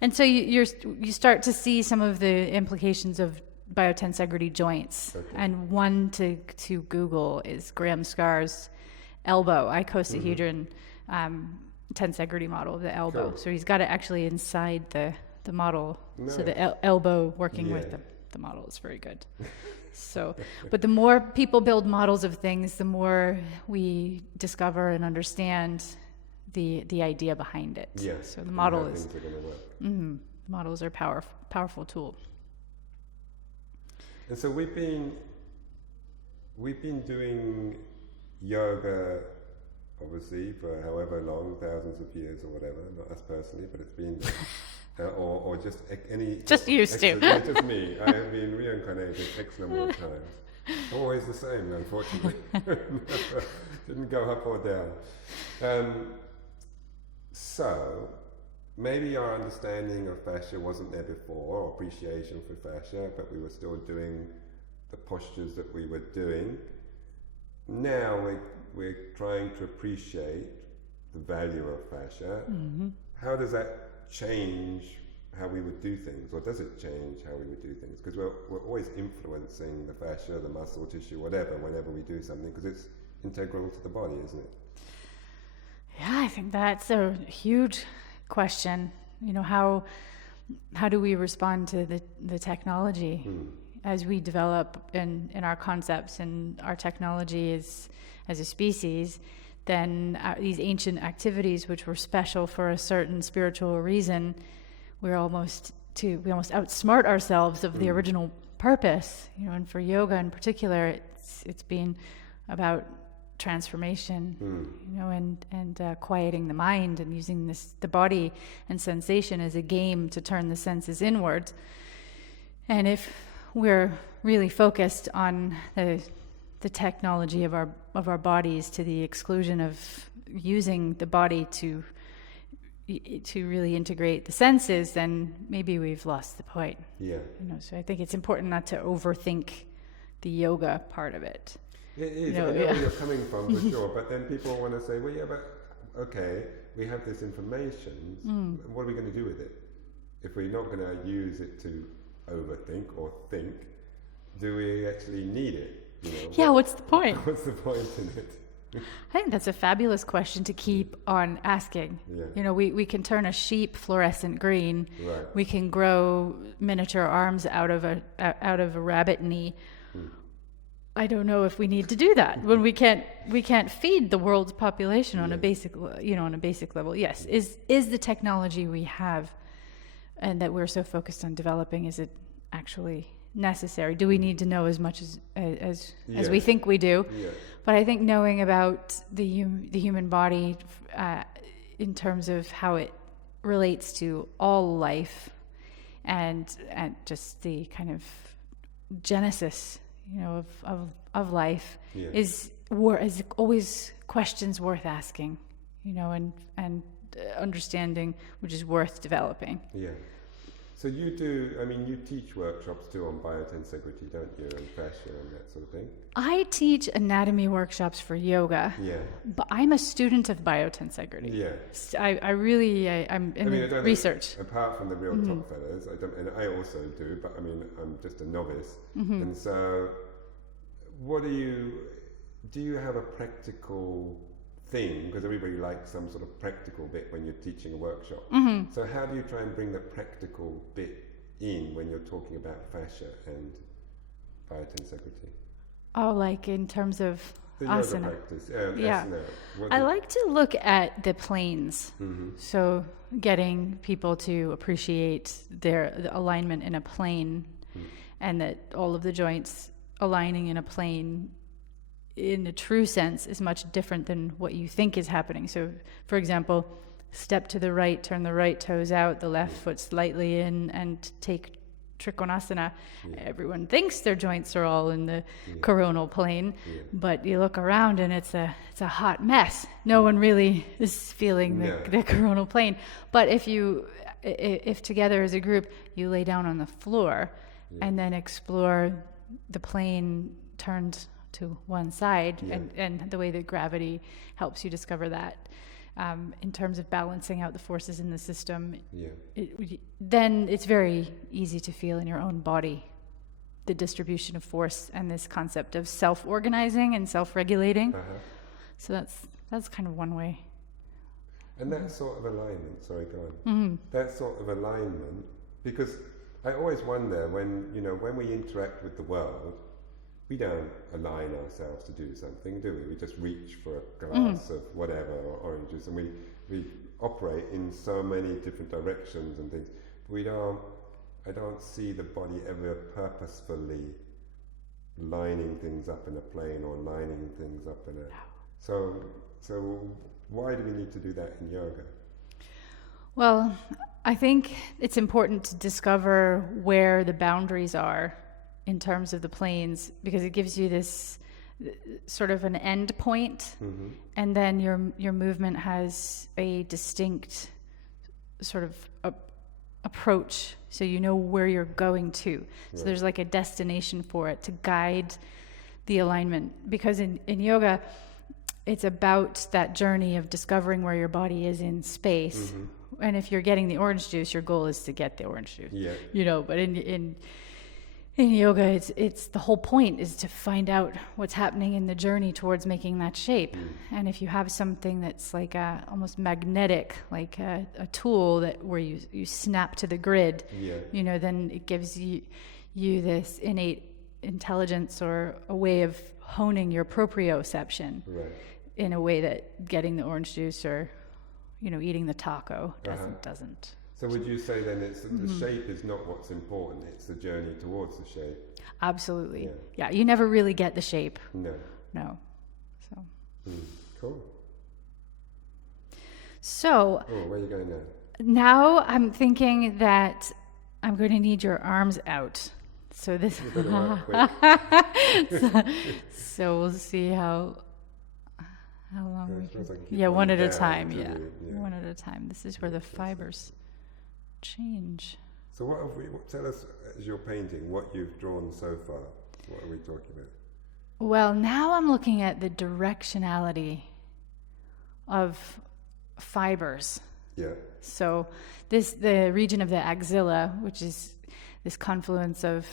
And so you start to see some of the implications of biotensegrity joints. Okay. And one to Google is Graham Scar's elbow, icosahedron tensegrity model of the elbow. Cool. So he's got it actually inside the model. Nice. So the elbow working with the model is very good. So, but the more people build models of things, the more we discover and understand the idea behind it. Yes. So the model is, things are going to work. models are powerful tool. And so we've been doing yoga, obviously, for however long, thousands of years or whatever. Not us personally, but it's been, or just any. Just used to. Yeah, just me. I have been reincarnated X number of times. Always the same, unfortunately. Didn't go up or down. So maybe our understanding of fascia wasn't there before, or appreciation for fascia, but we were still doing the postures that we were doing. Now we're trying to appreciate the value of fascia. Mm-hmm. How does that change how we would do things, or does it change how we would do things? Because we're always influencing the fascia, the muscle tissue, whatever, whenever we do something, because it's integral to the body, isn't it? Yeah, I think that's a huge question. You know, how do we respond to the technology as we develop in our concepts and our technology as a species? Then these ancient activities, which were special for a certain spiritual reason, we almost outsmart ourselves of the original purpose. You know, and for yoga in particular, it's been about transformation, you know, and quieting the mind and using the body and sensation as a game to turn the senses inwards. And if we're really focused on the technology of our bodies to the exclusion of using the body to really integrate the senses, then maybe we've lost the point. Yeah. You know, so I think it's important not to overthink the yoga part of it. It is. No, I know yeah. where you're coming from, for sure. But then people want to say, well, yeah, but okay, we have this information. What are we going to do with it? If we're not going to use it to overthink or think, do we actually need it? You know, Yeah, what's the point? What's the point in it? I think that's a fabulous question to keep on asking. Yeah. You know, we can turn a sheep fluorescent green. Right. We can grow miniature arms out of a rabbit knee. I don't know if we need to do that when we can't feed the world's population on a basic level. Yes, is the technology we have and that we're so focused on developing, is it actually necessary? Do we need to know as much as we think we do? Yeah. But I think knowing about the human body in terms of how it relates to all life and just the kind of genesis, you know, of life is always questions worth asking, you know, and understanding which is worth developing. Yeah. So you teach workshops too on biotensegrity, don't you, and fascia and that sort of thing? I teach anatomy workshops for yoga, but I'm a student of biotensegrity. Yeah. I'm in research. Apart from the real top fellas, and I also do, but I'm just a novice. And so, do you have a practical thing? Because everybody likes some sort of practical bit when you're teaching a workshop. So how do you try and bring the practical bit in when you're talking about fascia and biotensegrity? Oh, like in terms of The asana. yoga practice. Yeah. Asana. I like to look at the planes. So getting people to appreciate the alignment in a plane and that all of the joints aligning in a plane in a true sense is much different than what you think is happening. So, for example, step to the right, turn the right toes out, the left foot slightly in, and take Trikonasana. Everyone thinks their joints are all in the coronal plane, but you look around and it's a hot mess. No one really is feeling the coronal plane. But if together as a group you lay down on the floor and then explore the plane turned to one side and the way that gravity helps you discover that in terms of balancing out the forces in the system, then it's very easy to feel in your own body the distribution of force and this concept of self-organizing and self-regulating. So that's kind of one way. And that sort of alignment, sorry, go on. That sort of alignment, because I always wonder when we interact with the world, we don't align ourselves to do something, do we? We just reach for a glass of whatever, or oranges, and we operate in so many different directions and things. I don't see the body ever purposefully lining things up in a plane or lining things up in a... So why do we need to do that in yoga? Well, I think it's important to discover where the boundaries are in terms of the planes, because it gives you this sort of an end point, and then your movement has a distinct sort of approach, so you know where you're going to. So there's like a destination for it to guide the alignment, because in yoga, it's about that journey of discovering where your body is in space. And if you're getting the orange juice, your goal is to get the orange juice. But in yoga, it's the whole point is to find out what's happening in the journey towards making that shape. And if you have something that's like almost magnetic, like a tool that where you snap to the grid, then it gives you this innate intelligence or a way of honing your proprioception in a way that getting the orange juice or eating the taco doesn't. So would you say then the shape is not what's important, it's the journey towards the shape? Absolutely. Yeah, you never really get the shape. No. So. Cool. So. Oh, where are you going now? Now I'm thinking that I'm going to need your arms out. So this. You better work quick. So we'll see how long we can. Like one at a down, time. One at a time. This is where the fibers change. So tell us, as you're painting, what you've drawn so far. What are we talking about? Well, now I'm looking at the directionality of fibers. So the region of the axilla, which is this confluence of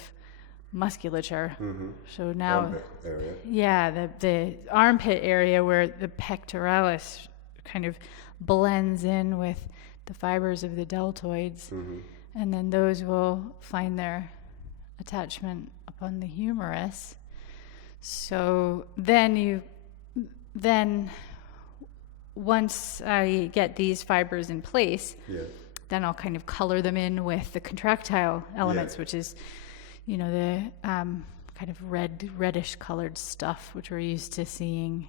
musculature. So now, armpit area. The armpit area where the pectoralis kind of blends in with the fibers of the deltoids, and then those will find their attachment upon the humerus. So then once I get these fibers in place, then I'll kind of color them in with the contractile elements, which is the kind of reddish colored stuff, which we're used to seeing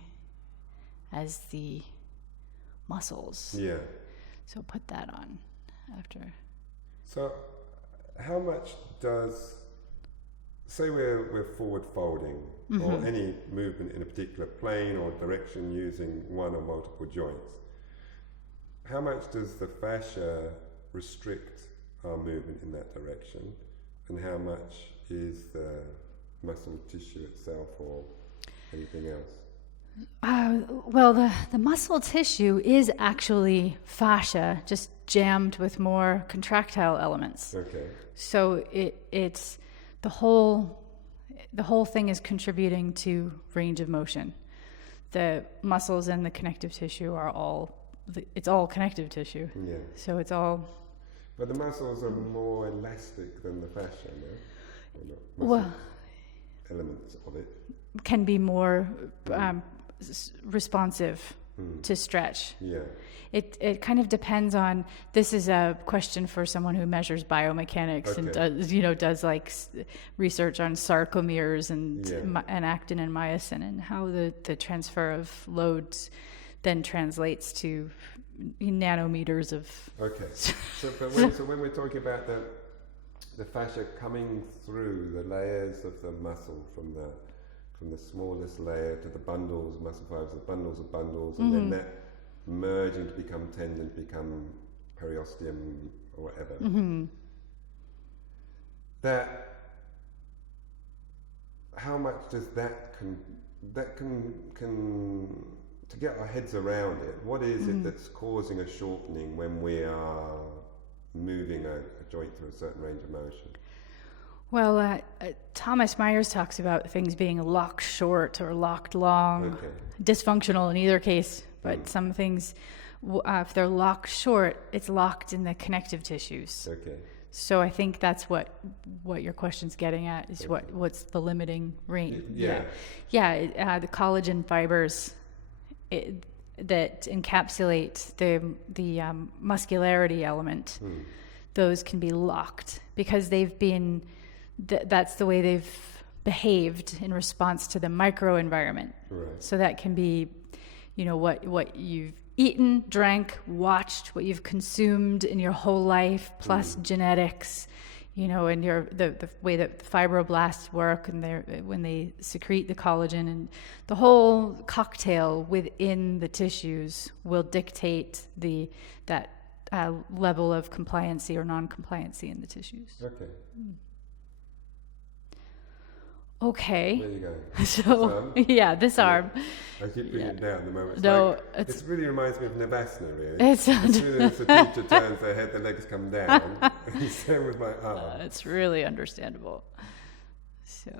as the muscles. So put that on after. So how much does, say we're forward folding, or any movement in a particular plane or direction using one or multiple joints, how much does the fascia restrict our movement in that direction, and how much is the muscle tissue itself or anything else? Well, the muscle tissue is actually fascia, just jammed with more contractile elements. So it's the whole thing is contributing to range of motion. The muscles and the connective tissue are it's all connective tissue. So it's all. But the muscles are more elastic than the fascia, no? Well, elements of it can be more responsive to stretch. It kind of depends on. This is a question for someone who measures biomechanics and does like research on sarcomeres and actin and myosin, and how the transfer of loads then translates to nanometers of. So when we're talking about the fascia coming through the layers of the muscle from the smallest layer to the bundles, muscle fibers, the bundles of bundles, and then that merging to become tendon, to become periosteum or whatever. That, how much does that to get our heads around it, what is it that's causing a shortening when we are moving a joint through a certain range of motion? Well, Thomas Myers talks about things being locked short or locked long, Okay. dysfunctional in either case. But some things, if they're locked short, it's locked in the connective tissues. Okay. So I think that's what your question's getting at is Okay. what's the limiting range? Yeah. The collagen fibers that encapsulate the muscularity element. Those can be locked because they've been. That's the way they've behaved in response to the microenvironment. Right. So that can be, what you've eaten, drank, watched, what you've consumed in your whole life, plus genetics, and the way that fibroblasts work and when they secrete the collagen, and the whole cocktail within the tissues will dictate that level of compliancy or non-compliancy in the tissues. Okay. Okay. There you go. So, this arm. I keep bringing it down at the moment. It really reminds me of Navasana, really. It's as soon as the teacher turns their head, the legs come down. Same with my arm. It's really understandable. So,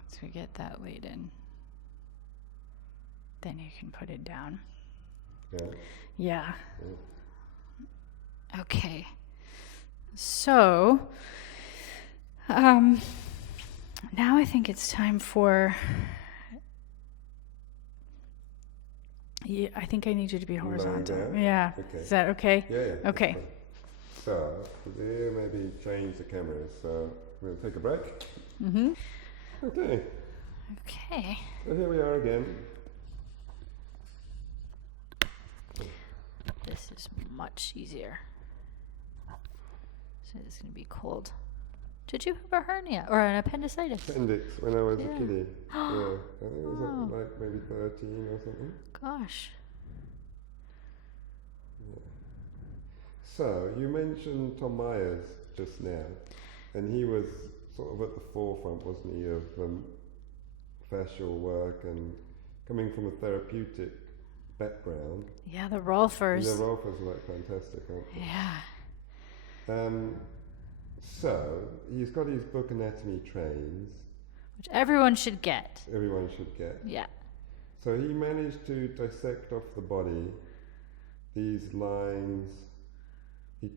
once we get that laid in, then you can put it down. Yeah. Okay. So, now I think it's time for. I think I need you to be horizontal. Yeah. Okay. Is that okay? Yeah. Okay. So, there maybe change the camera. So, we'll take a break. Mm-hmm. Okay. Okay. So here we are again. This is much easier. So it's going to be cold. Did you have a hernia or an appendicitis? Appendix when I was a kiddie. Yeah. I think it was like maybe 13 or something. Gosh. Yeah. So, you mentioned Tom Myers just now, and he was sort of at the forefront, wasn't he, of fascial work and coming from a therapeutic background. Yeah, the Rolfers. The Rolfers are like fantastic, aren't they? Yeah. So, he's got his book Anatomy Trains. Which everyone should get. Everyone should get. Yeah. So he managed to dissect off the body these lines. He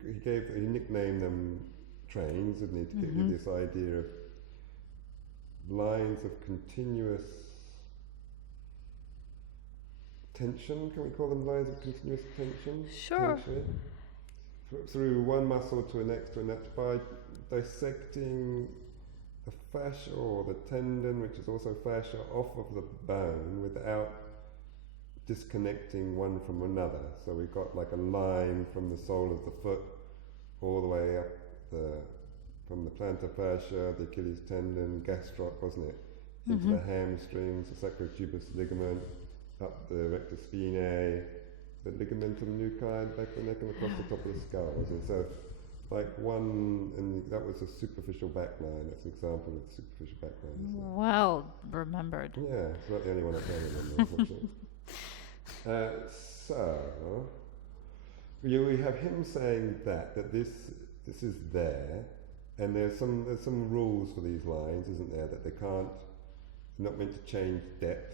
nicknamed them trains, didn't he, to give you this idea of lines of continuous tension. Can we call them lines of continuous tension? Sure. Through one muscle to the next, by dissecting the fascia or the tendon, which is also fascia, off of the bone without disconnecting one from another. So we've got like a line from the sole of the foot all the way up from the plantar fascia, the Achilles tendon, gastroc, wasn't it? Into the hamstrings, the sacrotuberous ligament, up the rectus spinae, the ligamentum nuchae back of the neck and across the top of the skull, wasn't it? So, like and that was a superficial backline. That's an example of superficial backline. Well remembered. Yeah, it's not the only one I can remember, unfortunately. So, we have him saying that this is there, and there's some rules for these lines, isn't there? That they're not meant to change depth.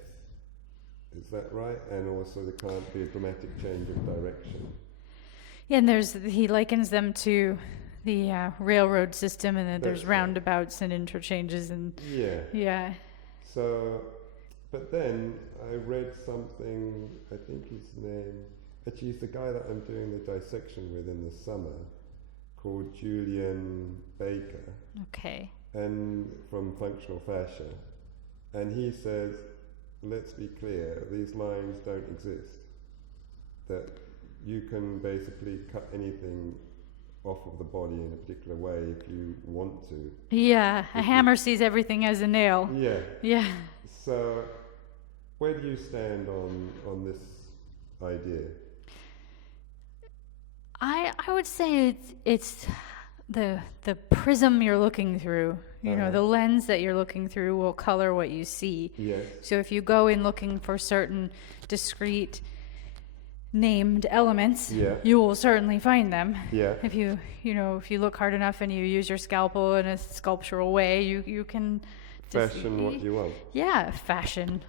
Is that right? And also there can't be a dramatic change of direction. Yeah, and he likens them to the railroad system, and then there's roundabouts and interchanges and yeah. So, but then I read something. I think his name. Actually, he's the guy that I'm doing the dissection with in the summer, called Julian Baker. Okay. And from Functional Fascia, and he says, let's be clear, these lines don't exist. That you can basically cut anything off of the body in a particular way if you want to. Yeah, a hammer sees everything as a nail. Yeah. Yeah. So, where do you stand on this idea? I would say it's the prism you're looking through. You know, the lens that you're looking through will color what you see. Yes. So if you go in looking for certain discrete named elements, Yeah. you will certainly find them. Yeah. If you look hard enough and you use your scalpel in a sculptural way, you can Fashion what you want. Yeah, fashion.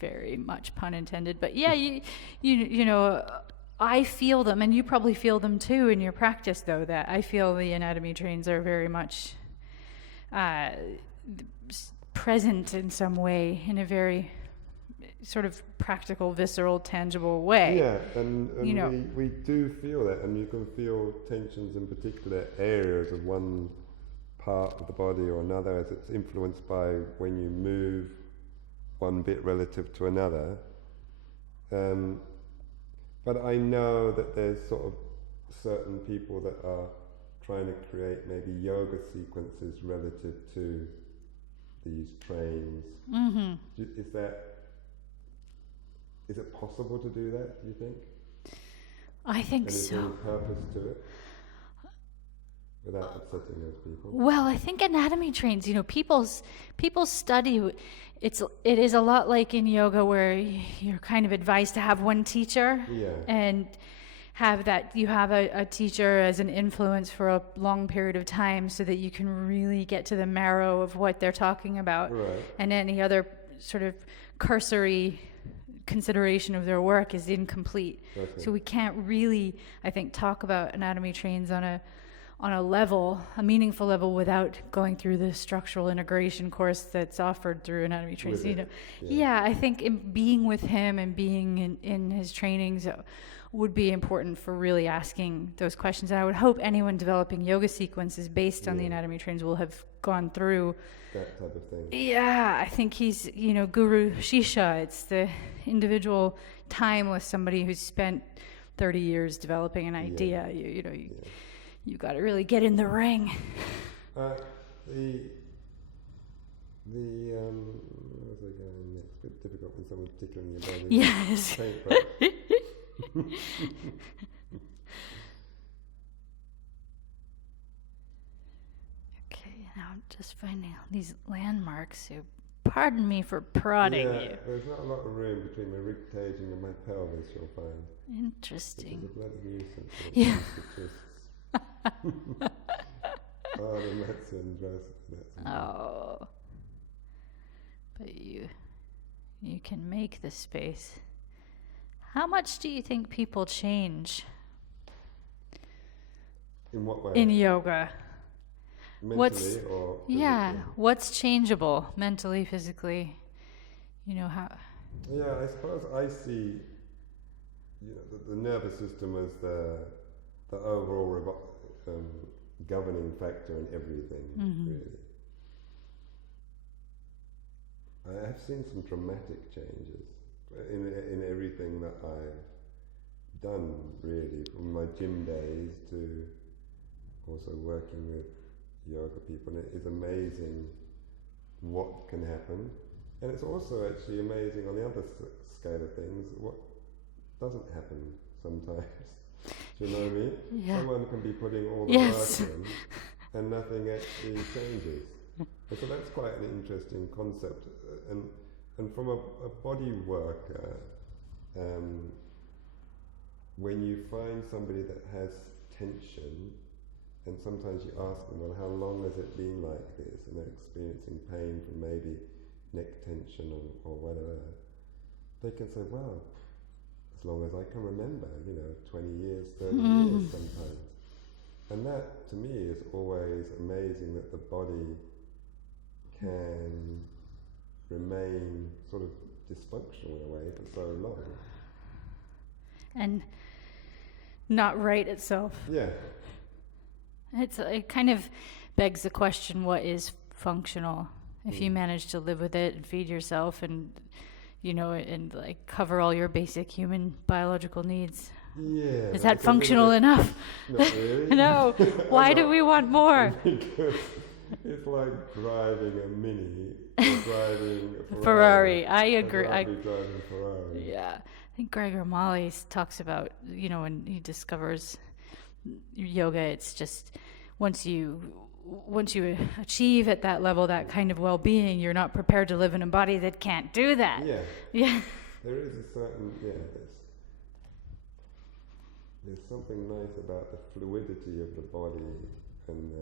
Very much pun intended, but yeah, you know, I feel them, and you probably feel them too in your practice, though, that I feel the anatomy trains are very much present in some way, in a very sort of practical, visceral, tangible way. Yeah, and you know, we do feel that, and you can feel tensions in particular areas of one part of the body or another as it's influenced by when you move one bit relative to another. But I know that there's sort of certain people that are trying to create maybe yoga sequences relative to these trains. Mm-hmm. Is it possible to do that, do you think? I think and so. Is there any purpose to it? Without upsetting those people? Well, I think anatomy trains, you know, people's study, it is a lot like in yoga where you're kind of advised to have one teacher. Yeah. And you have a teacher as an influence for a long period of time so that you can really get to the marrow of what they're talking about. Right. And any other sort of cursory consideration of their work is incomplete. Okay. So we can't really, I think, talk about anatomy trains on a level, a meaningful level, without going through the structural integration course that's offered through anatomy trains. You know, yeah, I think being with him and being in his trainings would be important for really asking those questions. And I would hope anyone developing yoga sequences based on the anatomy trains will have gone through that type of thing. Yeah, I think he's, Guru Shisha. It's the individual time with somebody who's spent 30 years developing an idea. You got to really get in the ring. Where was I going next? A bit difficult when someone's tickling your body. Yes. Okay, now I'm just finding all these landmarks. So pardon me for prodding you. There's not a lot of room between my rib cage and my pelvis, you'll find. Interesting. Which is a bloody nuisance. Yeah. Oh, but you can make the space. How much do you think people change? In what way? In yoga. Mentally or physically? Yeah, what's changeable mentally, physically? How? Yeah, I suppose I see, the nervous system as the overall governing factor in everything, really. I have seen some dramatic changes in everything that I've done, really, from my gym days to also working with yoga people. And it is amazing what can happen. And it's also actually amazing on the other scale of things, what doesn't happen sometimes. Do you know what I mean? Yeah. Someone can be putting all the work in and nothing actually changes. And so that's quite an interesting concept. And from a body worker, when you find somebody that has tension, and sometimes you ask them, well, how long has it been like this? And they're experiencing pain from maybe neck tension or whatever. They can say, well, as long as I can remember, 20 years, 30 years sometimes. And that, to me, is always amazing, that the body can remain sort of dysfunctional in a way for so long. And not right itself. Yeah. It kind of begs the question, what is functional? If you manage to live with it and feed yourself and, and like cover all your basic human biological needs. Yeah. Is that functional enough? Not really. No. Why do we want more? Because it's like driving a Mini or driving a Ferrari. I agree. I'd be driving a Ferrari. Yeah. I think Gregor Mali talks about, when he discovers yoga, it's just once you achieve at that level that kind of well-being, you're not prepared to live in a body that can't do that. Yeah. Yeah. There is a certain, there's something nice about the fluidity of the body, and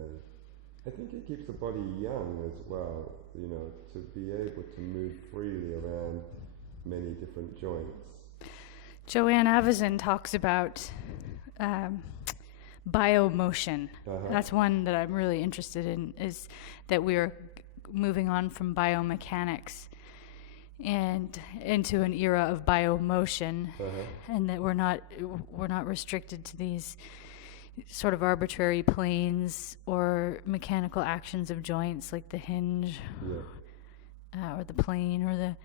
I think it keeps the body young as well, to be able to move freely around many different joints. Joanne Avison talks about biomotion. That's one that I'm really interested in, is that we're moving on from biomechanics and into an era of biomotion, and that we're not restricted to these sort of arbitrary planes or mechanical actions of joints like the hinge, or the plane, or the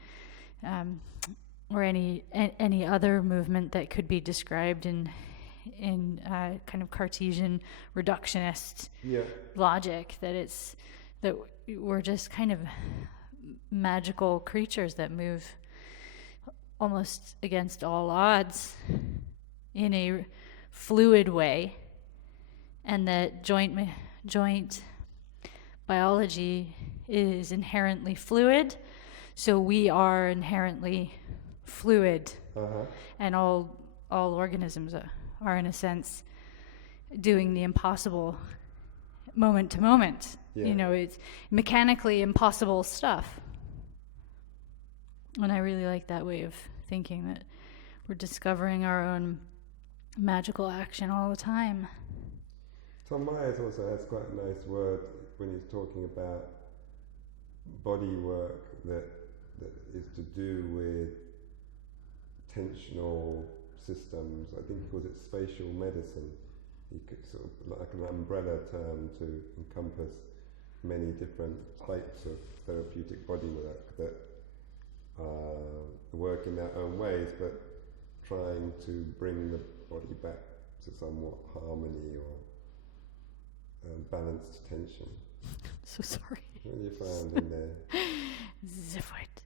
or any other movement that could be described in kind of Cartesian reductionist logic, that we're just kind of magical creatures that move almost against all odds in a fluid way, and that joint biology is inherently fluid, so we are inherently fluid, and all organisms are in a sense doing the impossible moment to moment. It's mechanically impossible stuff. And I really like that way of thinking, that we're discovering our own magical action all the time. Tom Myers also has quite a nice word when he's talking about body work that is to do with tensional systems. I think he calls it spatial medicine. He could sort of like an umbrella term to encompass many different types of therapeutic body work that work in their own ways, but trying to bring the body back to somewhat harmony or balanced tension. So sorry. What you found in there? Zipfoid.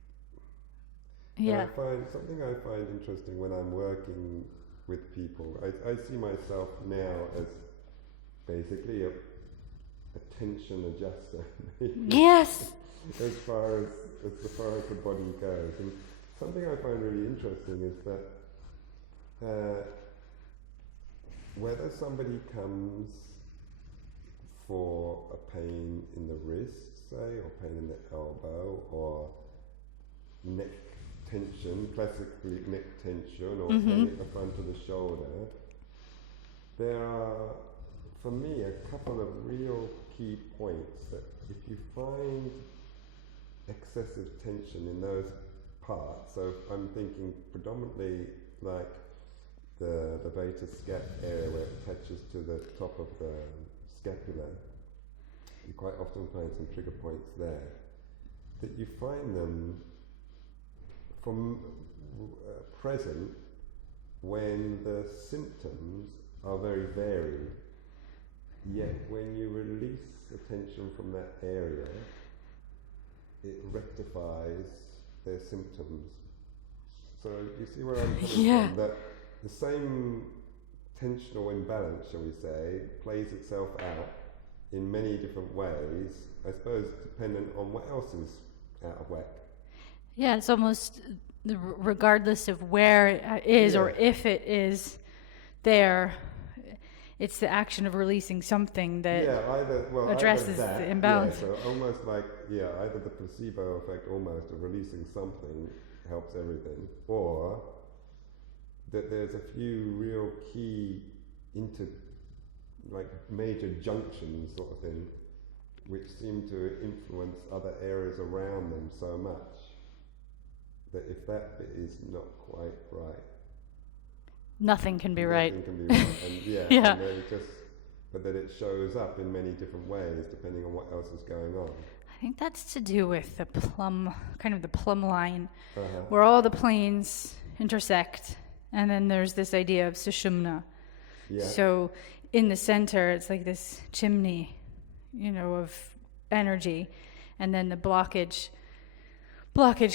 Yeah. Something I find interesting when I'm working with people, I see myself now as basically a tension adjuster. Yes. as far as the body goes. And something I find really interesting is that whether somebody comes for a pain in the wrist, say, or pain in the elbow, or neck tension, classically neck tension, or pain at the front of the shoulder, there are, for me, a couple of real key points that if you find excessive tension in those parts, so I'm thinking predominantly like the beta scap area where it attaches to the top of the scapula, you quite often find some trigger points there, that you find them from present when the symptoms are very varied, yet when you release the tension from that area, it rectifies their symptoms. So you see where I'm coming from? That the same tensional imbalance, shall we say, plays itself out in many different ways, I suppose dependent on what else is out of whack. Yeah, it's almost regardless of where it is or if it is there, it's the action of releasing something that addresses the imbalance. So almost like, either the placebo effect almost of releasing something helps everything, or that there's a few real key major junctions sort of thing, which seem to influence other areas around them so much that if that bit is not quite right, nothing can be right. Nothing can be right. And and then but that it shows up in many different ways depending on what else is going on. I think that's to do with the plumb line, where all the planes intersect, and then there's this idea of sushumna. Yeah. So in the center, it's like this chimney, of energy, and then the blockage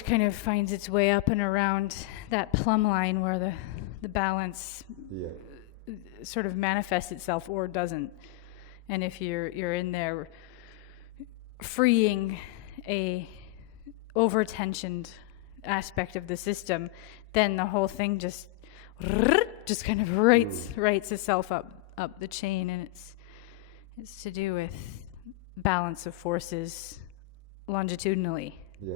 kind of finds its way up and around that plumb line where the balance sort of manifests itself or doesn't. And if you're in there freeing a over-tensioned aspect of the system, then the whole thing just kind of writes itself up the chain, and it's to do with balance of forces longitudinally. Yeah.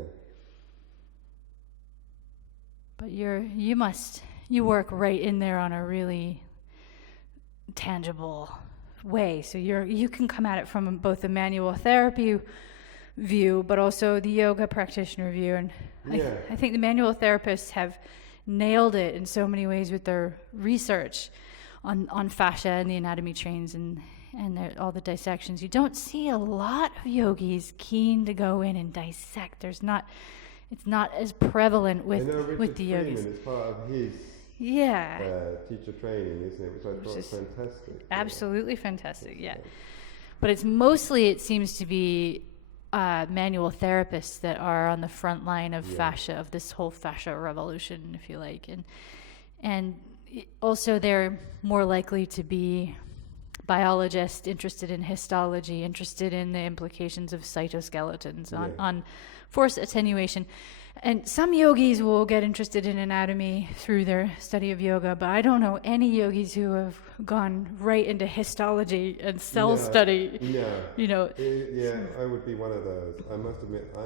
But you work right in there on a really tangible way. So you can come at it from both the manual therapy view, but also the yoga practitioner view. And I think the manual therapists have nailed it in so many ways with their research on fascia and the anatomy trains and all the dissections. You don't see a lot of yogis keen to go in and dissect. It's not as prevalent with the yogis. It's part of his teacher training, isn't it? Which I thought was fantastic. Absolutely fantastic, yeah. But it seems to be manual therapists that are on the front line of fascia, of this whole fascia revolution, if you like. And also they're more likely to be biologists interested in histology, interested in the implications of cytoskeletons on force attenuation. And some yogis will get interested in anatomy through their study of yoga, but I don't know any yogis who have gone right into histology and cell study. Yeah. You know. I would be one of those. I must admit, I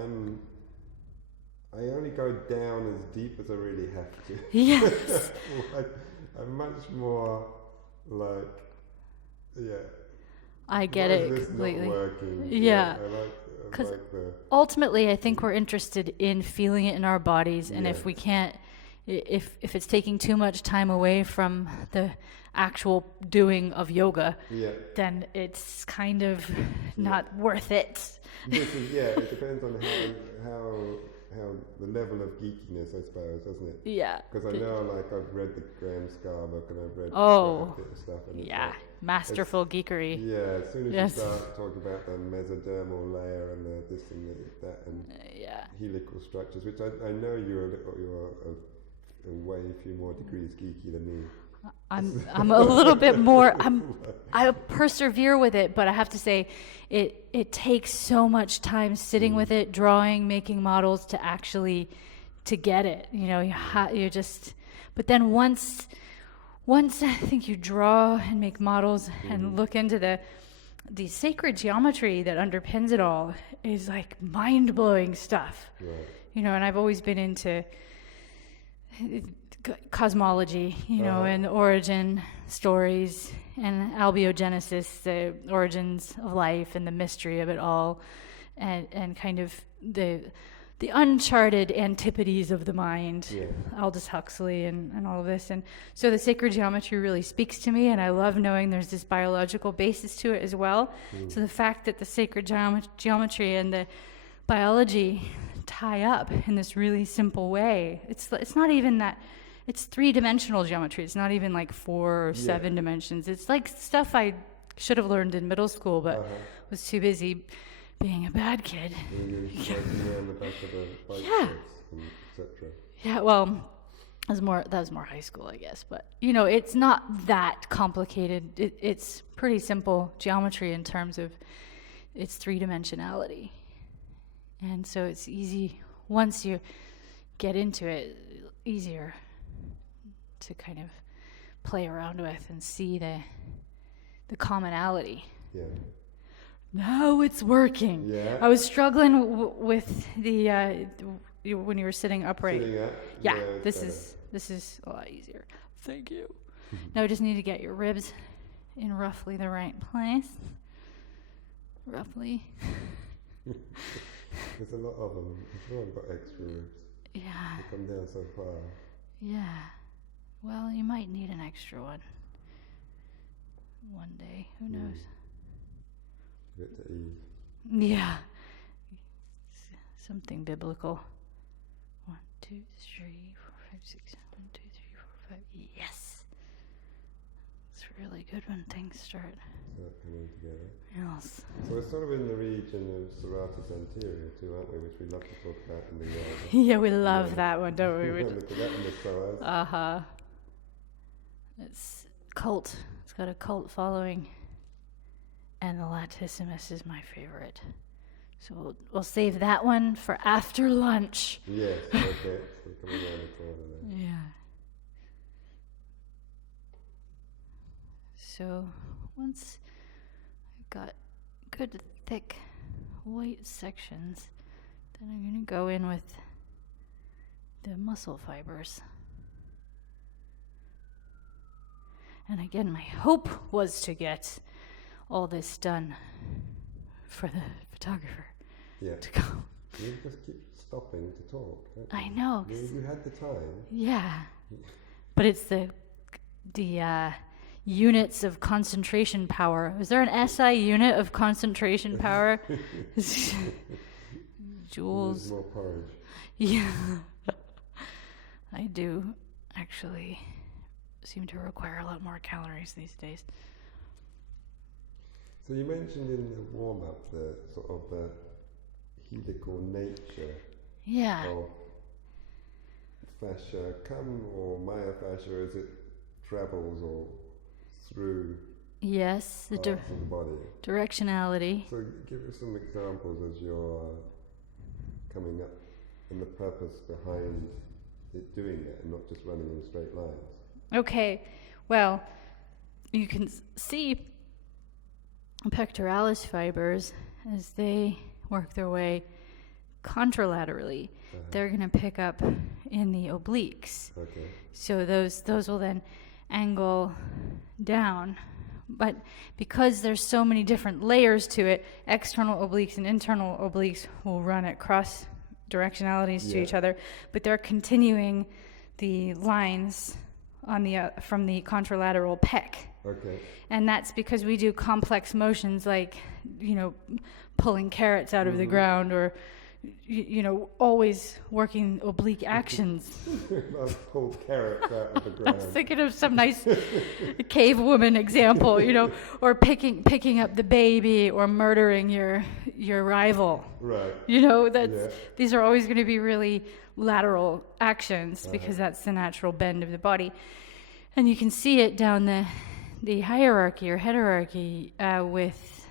only go down as deep as I really have to. Yes. I'm much more like, I get why it is this completely. Not working? Yeah. Because ultimately, I think we're interested in feeling it in our bodies, and if we can't, if it's taking too much time away from the actual doing of yoga, then it's kind of not worth it. It depends on how the level of geekiness, I suppose, doesn't it? Yeah. Because I know, like, I've read the Graham Scar book and I've read a bit of stuff. And masterful geekery. Yeah, as soon as you start talking about the mesodermal layer and the this and that and helical structures, which I know you're a way few more degrees geeky than me. I'm a little bit more. I persevere with it, but I have to say, it takes so much time sitting with it, drawing, making models to get it. You know, you're just. But then once I think you draw and make models and look into the sacred geometry that underpins it all is like mind blowing stuff. Right. You know, and I've always been into cosmology, and origin stories and albiogenesis, the origins of life and the mystery of it all, and kind of the uncharted antipodes of the mind, Aldous Huxley and all of this. And so the sacred geometry really speaks to me, and I love knowing there's this biological basis to it as well. So the fact that the sacred geometry and the biology tie up in this really simple way, it's not even that. It's 3-dimensional geometry. It's not even like 4 or 7 dimensions. It's like stuff I should have learned in middle school, but was too busy being a bad kid. Yeah, well, that was more high school, I guess. But it's not that complicated. It's pretty simple geometry in terms of its 3-dimensionality, and so it's easy once you get into it. Easier to kind of play around with and see the commonality. Yeah. Now it's working. Yeah. I was struggling with the when you were sitting upright. Sitting up? Yeah. This is a lot easier. Thank you. Now I just need to get your ribs in roughly the right place. Roughly. There's a lot of them. I'm sure I've got extra ribs. Yeah. They come down so far. Yeah. Well, you might need an extra one. One day. Who knows? Give it to Eve. Yeah. Something biblical. 1, 2, 3, 4, 5, 6. 1, 2, 3, 4, 5. Yes. It's really good when things start. Coming together. Yes. So we're sort of in the region of serratus anterior too, aren't we? Which we love to talk about in the yoga. Yeah, we love that one, don't we? Look at that in the psoas. It's cult. It's got a cult following. And the latissimus is my favorite. So we'll save that one for after lunch. Yes, okay. So coming around the corner there. Yeah. So once I've got good thick white sections, then I'm going to go in with the muscle fibers. And again, my hope was to get all this done for the photographer Yeah. to go. You just keep stopping to talk, don't you? I know. You had the time. Yeah. But it's the units of concentration power. Is there an SI unit of concentration power? Joules. More porridge. Yeah. I do actually seem to require a lot more calories these days. So you mentioned in the warm-up the sort of the helical nature of fascia, or myofascia as it travels or through Yes, the parts of the body. directionality. So give us some examples as you're coming up and the purpose behind it doing that and not just running in straight lines. Okay, well, you can see pectoralis fibers as they work their way contralaterally. They're going to pick up in the obliques. Okay. So those will then angle down. But because there's so many different layers to it, external obliques and internal obliques will run at cross directionalities to each other, but they're continuing the lines on the from the contralateral pec. Okay. And that's because we do complex motions like, pulling carrots out of the ground, or always working oblique actions. I've pulled carrots out of the I ground. was thinking of some nice cave woman example, or picking up the baby, or murdering your rival. Right. These are always going to be really lateral actions because that's the natural bend of the body. And you can see it down the hierarchy or heterarchy with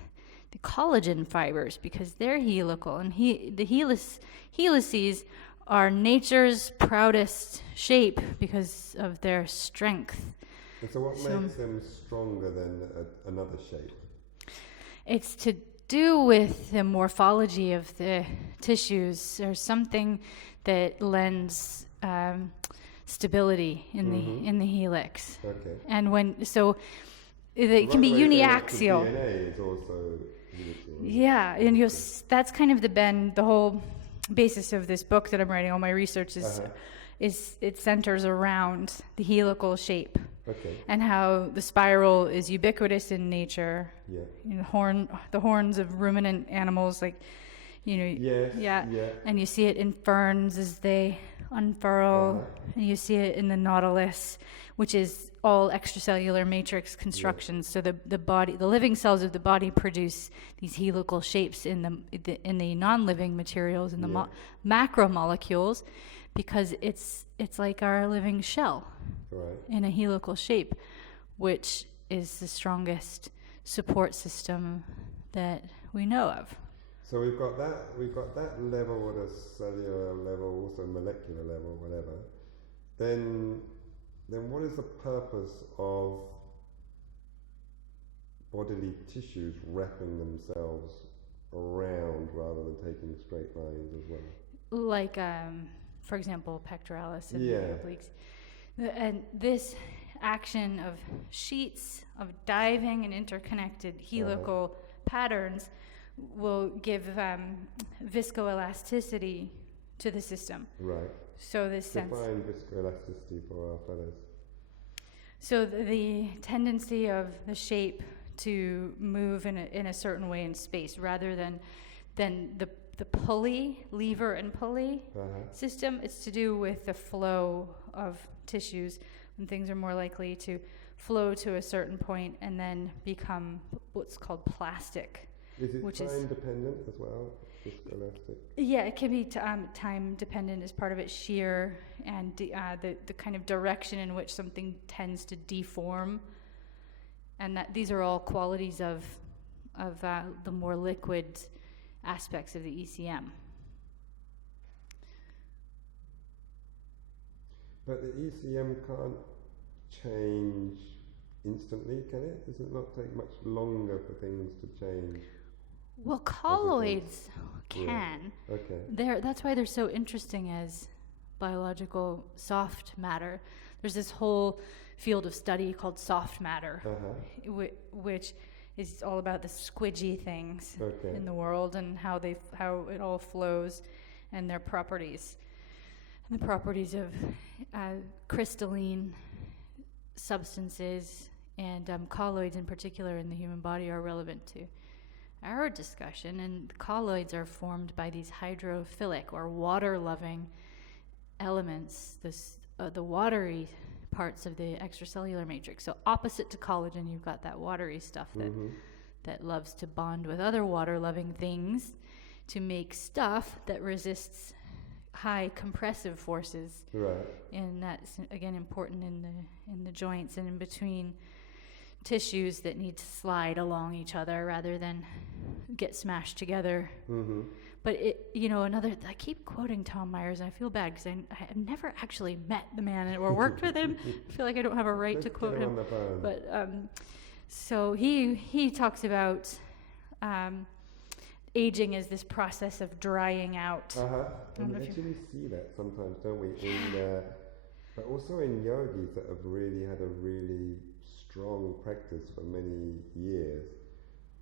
the collagen fibers, because they're helical, and the helices are nature's proudest shape because of their strength. And so what makes them stronger than another shape? It's to do with the morphology of the tissues. There's something that lends stability in the helix. Okay. And it can be uniaxial. DNA is also helical. Yeah, and that's kind of the whole basis of this book that I'm writing. All my research is it centers around the helical shape. Okay. And how the spiral is ubiquitous in nature. Yeah. The horns of ruminant animals, Yes. Yeah. Yeah. And you see it in ferns as they unfurl, and you see it in the nautilus, which is all extracellular matrix constructions. So the body, the living cells of the body, produce these helical shapes in the non-living materials, in the macromolecules, because it's like our living shell in a helical shape, which is the strongest support system that we know of. So we've got that level at a cellular level, also molecular level, whatever. Then what is the purpose of bodily tissues wrapping themselves around rather than taking straight lines as well? Like, for example, pectoralis and obliques. And this action of sheets of diving and interconnected helical patterns will give viscoelasticity to the system. Right. So this sense. Define viscoelasticity for our fellows. So the tendency of the shape to move in a certain way in space, rather than the pulley, lever and pulley system. It's to do with the flow of tissues, when things are more likely to flow to a certain point and then become what's called plastic. Is it time dependent as well? Viscoelastic? Yeah, it can be time dependent as part of it, shear, and the kind of direction in which something tends to deform, and that these are all qualities of the more liquid aspects of the ECM. But the ECM can't change instantly, can it? Does it not take much longer for things to change? Well, colloids can. Yeah. Okay. That's why they're so interesting as biological soft matter. There's this whole field of study called soft matter, which is all about the squidgy things in the world and how it all flows and their properties. And the properties of crystalline substances and colloids in particular in the human body are relevant to our discussion. And colloids are formed by these hydrophilic or water-loving elements, the watery parts of the extracellular matrix. So opposite to collagen, you've got that watery stuff that loves to bond with other water-loving things to make stuff that resists high compressive forces. Right. And that's again important in the joints and in between tissues that need to slide along each other rather than get smashed together. But I keep quoting Tom Myers, and I feel bad because I have never actually met the man or worked with him. I feel like I don't have a right to quote him. But so he talks about aging as this process of drying out. And we actually see that sometimes, don't we? But also in yogis that have really had a really strong practice for many years,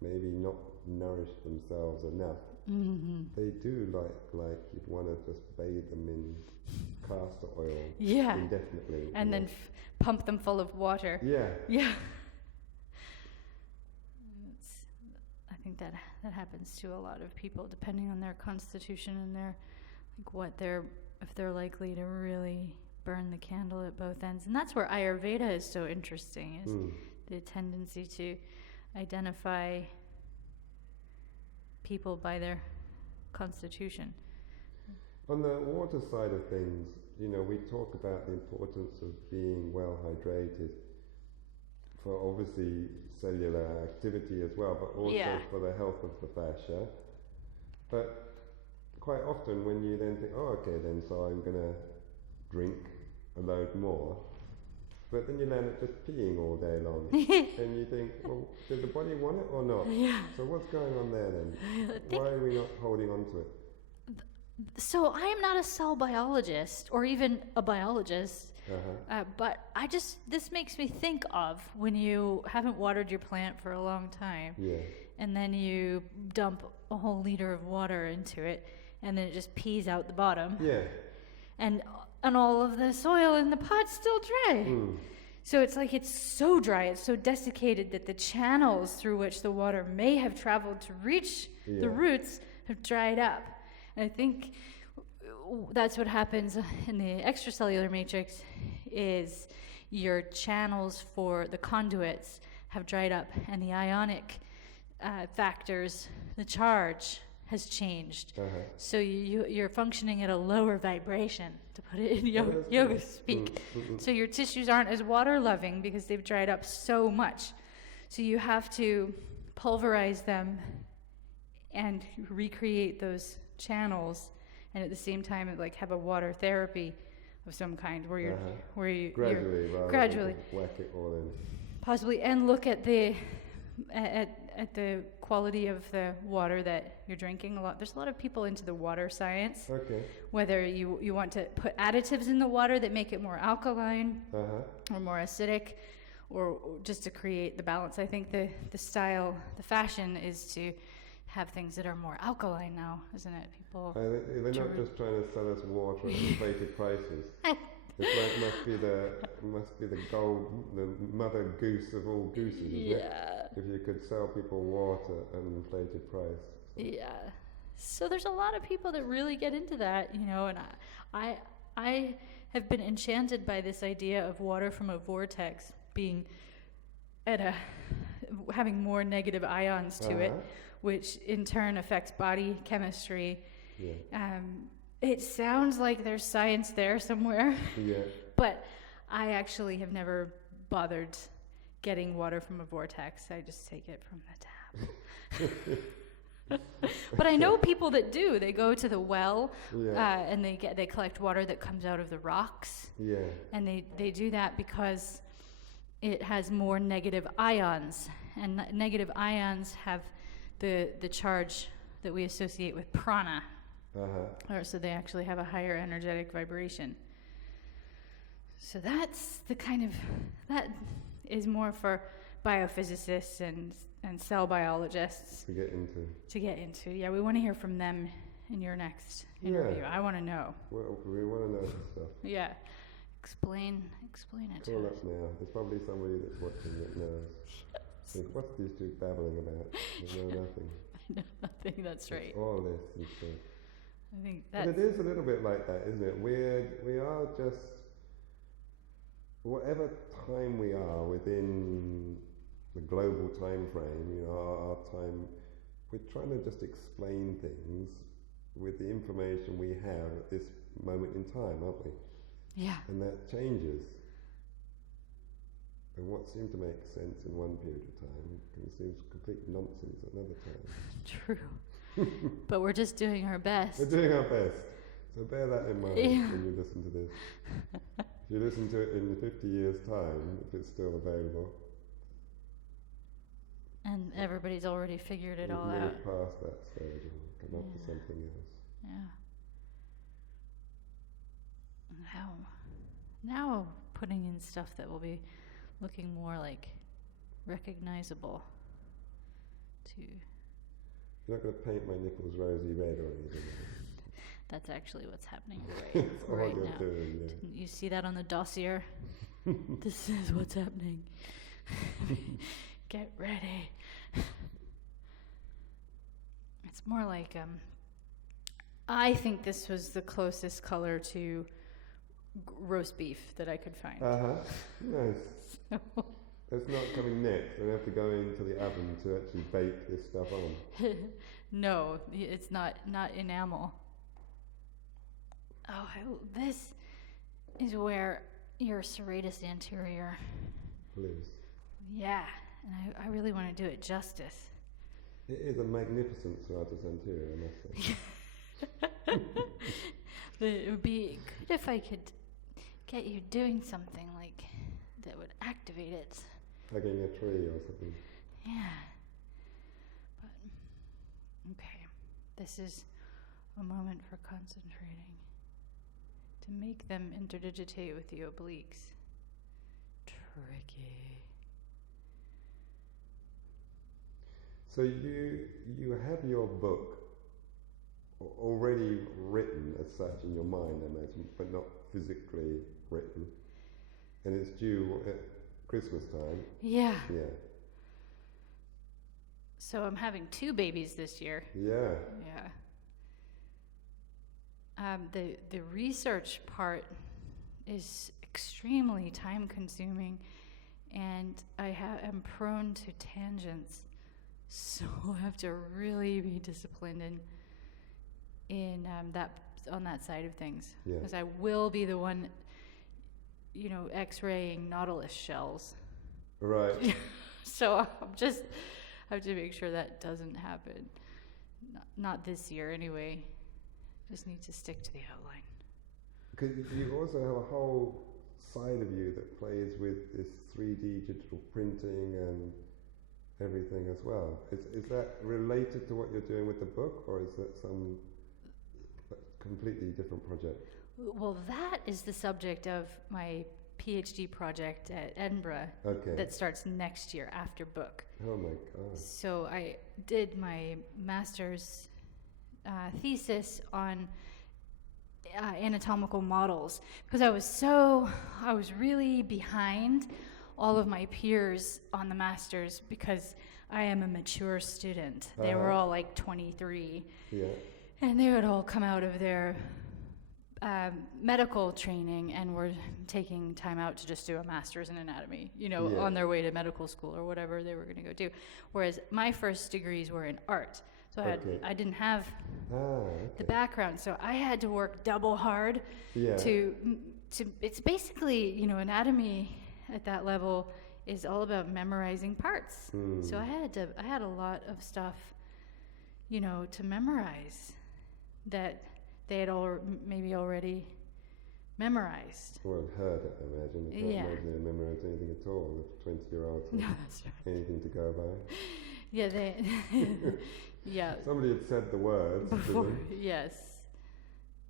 maybe not nourished themselves enough. They do like you'd want to just bathe them in castor oil indefinitely. And then pump them full of water. Yeah. I think that happens to a lot of people, depending on their constitution and their if they're likely to really burn the candle at both ends. And that's where Ayurveda is so interesting, is the tendency to identify people by their constitution. On the water side of things, we talk about the importance of being well hydrated for obviously cellular activity as well, but also for the health of the fascia. But quite often when you then think, so I'm going to drink a load more, but then you land up just peeing all day long. And you think, well, did the body want it or not? So what's going on there then? Why are we not holding on to it? So I am not a cell biologist or even a biologist, but this makes me think of when you haven't watered your plant for a long time, and then you dump a whole liter of water into it, and then it just pees out the bottom. And all of the soil in the pot's still dry. So it's like it's so dry, it's so desiccated that the channels through which the water may have traveled to reach the roots have dried up. And I think that's what happens in the extracellular matrix, is your channels for the conduits have dried up, and the ionic factors, the charge has changed. So you're functioning at a lower vibration, to put it in yoga speak. So your tissues aren't as water loving because they've dried up so much. So you have to pulverize them and recreate those channels, and at the same time have a water therapy of some kind where you're gradually whack it all in, possibly, and look at the quality of the water that you're drinking. There's a lot of people into the water science. Whether you want to put additives in the water that make it more alkaline or more acidic, or just to create the balance. I think the fashion is to have things that are more alkaline now, isn't it? People. They're not just trying to sell us water at inflated prices. It must be the gold, the mother goose of all gooses, isn't it? If you could sell people water at an inflated price. So there's a lot of people that really get into that, and I have been enchanted by this idea of water from a vortex being having more negative ions to it, which in turn affects body chemistry. It sounds like there's science there somewhere, but I actually have never bothered getting water from a vortex. I just take it from the tap. But I know people that do. They go to the well, Yeah. and they collect water that comes out of the rocks. Yeah. And they do that because it has more negative ions, and negative ions have the charge that we associate with prana. Or so they actually have a higher energetic vibration. So that's the kind of, that is more for biophysicists and cell biologists To get into. Yeah, we want to hear from them in your next interview. I want to know. Well, we want to know this stuff. Yeah. Explain it Call to up us. now. There's probably somebody that's watching that knows. Think, what's these two babbling about? They know nothing. I know nothing, that's right. It's all this and stuff. I think But that's... it is a little bit like that, isn't it? We are just, whatever time we are within the global time frame, you know, our time, we're trying to just explain things with the information we have at this moment in time, aren't we? Yeah. And that changes. And what seemed to make sense in one period of time seems complete nonsense at another time. True. But we're just doing our best. We're doing our best. So bear that in mind when you listen to this. If you listen to it in 50 years' time, if it's still available. And everybody's already figured it all out. Move past that stage and come up with something else. Yeah. Now putting in stuff that will be looking more like recognizable to... You're not going to paint my nipples rosy red or anything. That's actually what's happening That's all right you're now. doing, yeah. Didn't you see that on the dossier? This is what's happening. Get ready. It's more like, I think this was the closest color to roast beef that I could find. Nice. So, It's not coming next. I have to go into the oven to actually bake this stuff on. no, it's not enamel. Oh, this is where your serratus anterior. Please. Yeah, and I really want to do it justice. It is a magnificent serratus anterior, I must say. But it would be good if I could get you doing something like that would activate it. Hugging a tree or something. Yeah. But, okay. This is a moment for concentrating. To make them interdigitate with the obliques. Tricky. So you have your book already written as such in your mind, I imagine, but not physically written. And it's due at Christmas time. Yeah. Yeah. So I'm having 2 babies this year. Yeah. Yeah. The research part is extremely time consuming, and I am prone to tangents. So I have to really be disciplined in on that side of things, Yeah. because I will be the one, X-raying nautilus shells. Right. So I have to make sure that doesn't happen. Not this year, anyway. Just need to stick to the outline. Because you also have a whole side of you that plays with this 3D digital printing and everything as well. Is that related to what you're doing with the book, or is that some completely different project? Well, that is the subject of my PhD project at Edinburgh. Okay. That starts next year after book. Oh my God. So I did my master's thesis on anatomical models because I was really behind all of my peers on the master's because I am a mature student. They were all like 23. Yeah. And they would all come out of their medical training and were taking time out to just do a master's in anatomy, on their way to medical school or whatever they were going to go do. Whereas my first degrees were in art. So I didn't have the background. So I had to work double hard to it's basically, anatomy at that level is all about memorizing parts. So I had a lot of stuff, to memorize that they had maybe already memorized. Well, heard it, I imagine. It's not imagine they memorised anything at all, the 20-year-olds. No, that's right. Anything to go by. Yeah, yeah. Somebody had said the words. Before, yes.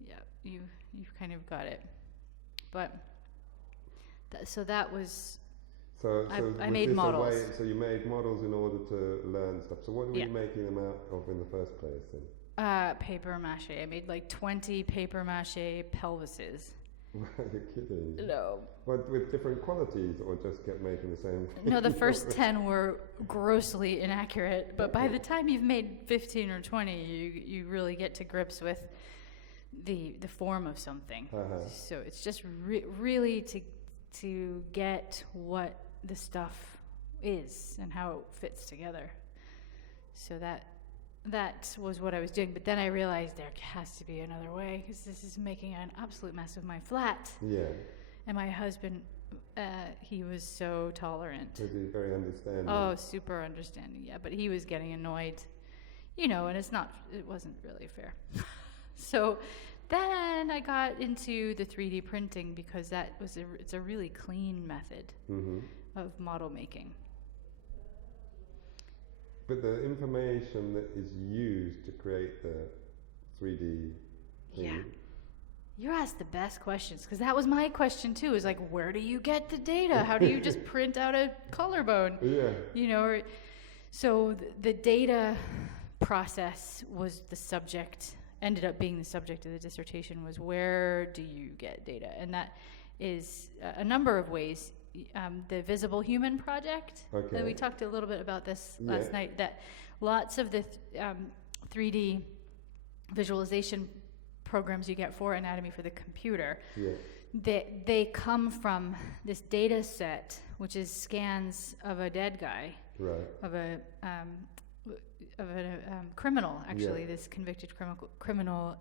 Yeah, you kind of got it. But, so that was... So I made models. So you made models in order to learn stuff. So what were you making them out of in the first place then? Paper mache. I made like 20 paper mache pelvises. You're kidding. No. But with different qualities, or just kept making the same thing? No, the first 10 were grossly inaccurate. But by the time you've made 15 or 20, you really get to grips with the form of something. So it's just really to get what the stuff is and how it fits together. So that was what I was doing. But then I realized there has to be another way, because this is making an absolute mess of my flat. Yeah. And my husband, he was so tolerant. Was he very understanding? Oh, super understanding, yeah. But he was getting annoyed, and it wasn't really fair. So then I got into the 3D printing, because it's a really clean method of model making. But the information that is used to create the 3D thing... Yeah. You asked the best questions, because that was my question too, is like, where do you get the data? How do you just print out a collarbone? Yeah. So the data process was ended up being the subject of the dissertation, was where do you get data? And that is a number of ways. The Visible Human Project, that we talked a little bit about this last night, that lots of the 3D visualization programs you get for anatomy for the computer, they come from this data set, which is scans of a dead guy, of a criminal, actually, this convicted criminal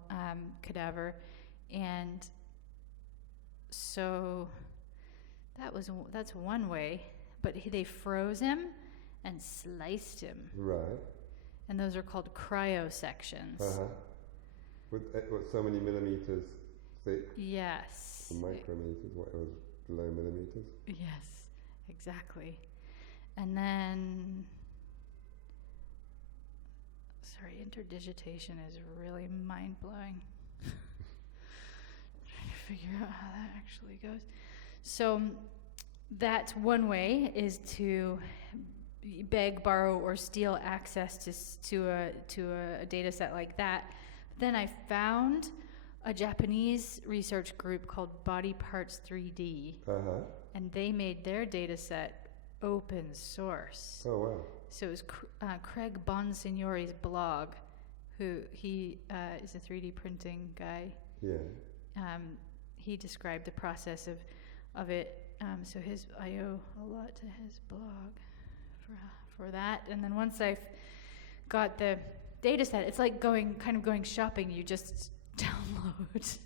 cadaver. And so that's one way, but they froze him and sliced him. Right. And those are called cryosections. With so many millimeters thick? Yes. Micrometers, what was below millimeters? Yes, exactly. And then, interdigitation is really mind-blowing. Trying to figure out how that actually goes. So that's one way, is to beg, borrow, or steal access to a data set like that. Then I found a Japanese research group called Body Parts 3D, and they made their data set open source. Oh, wow. So it was Craig Bonsignore's blog, he is a 3D printing guy. Yeah. He described the process of it. So I owe a lot to his blog for that. And then once I've got the data set, it's like going shopping. You just download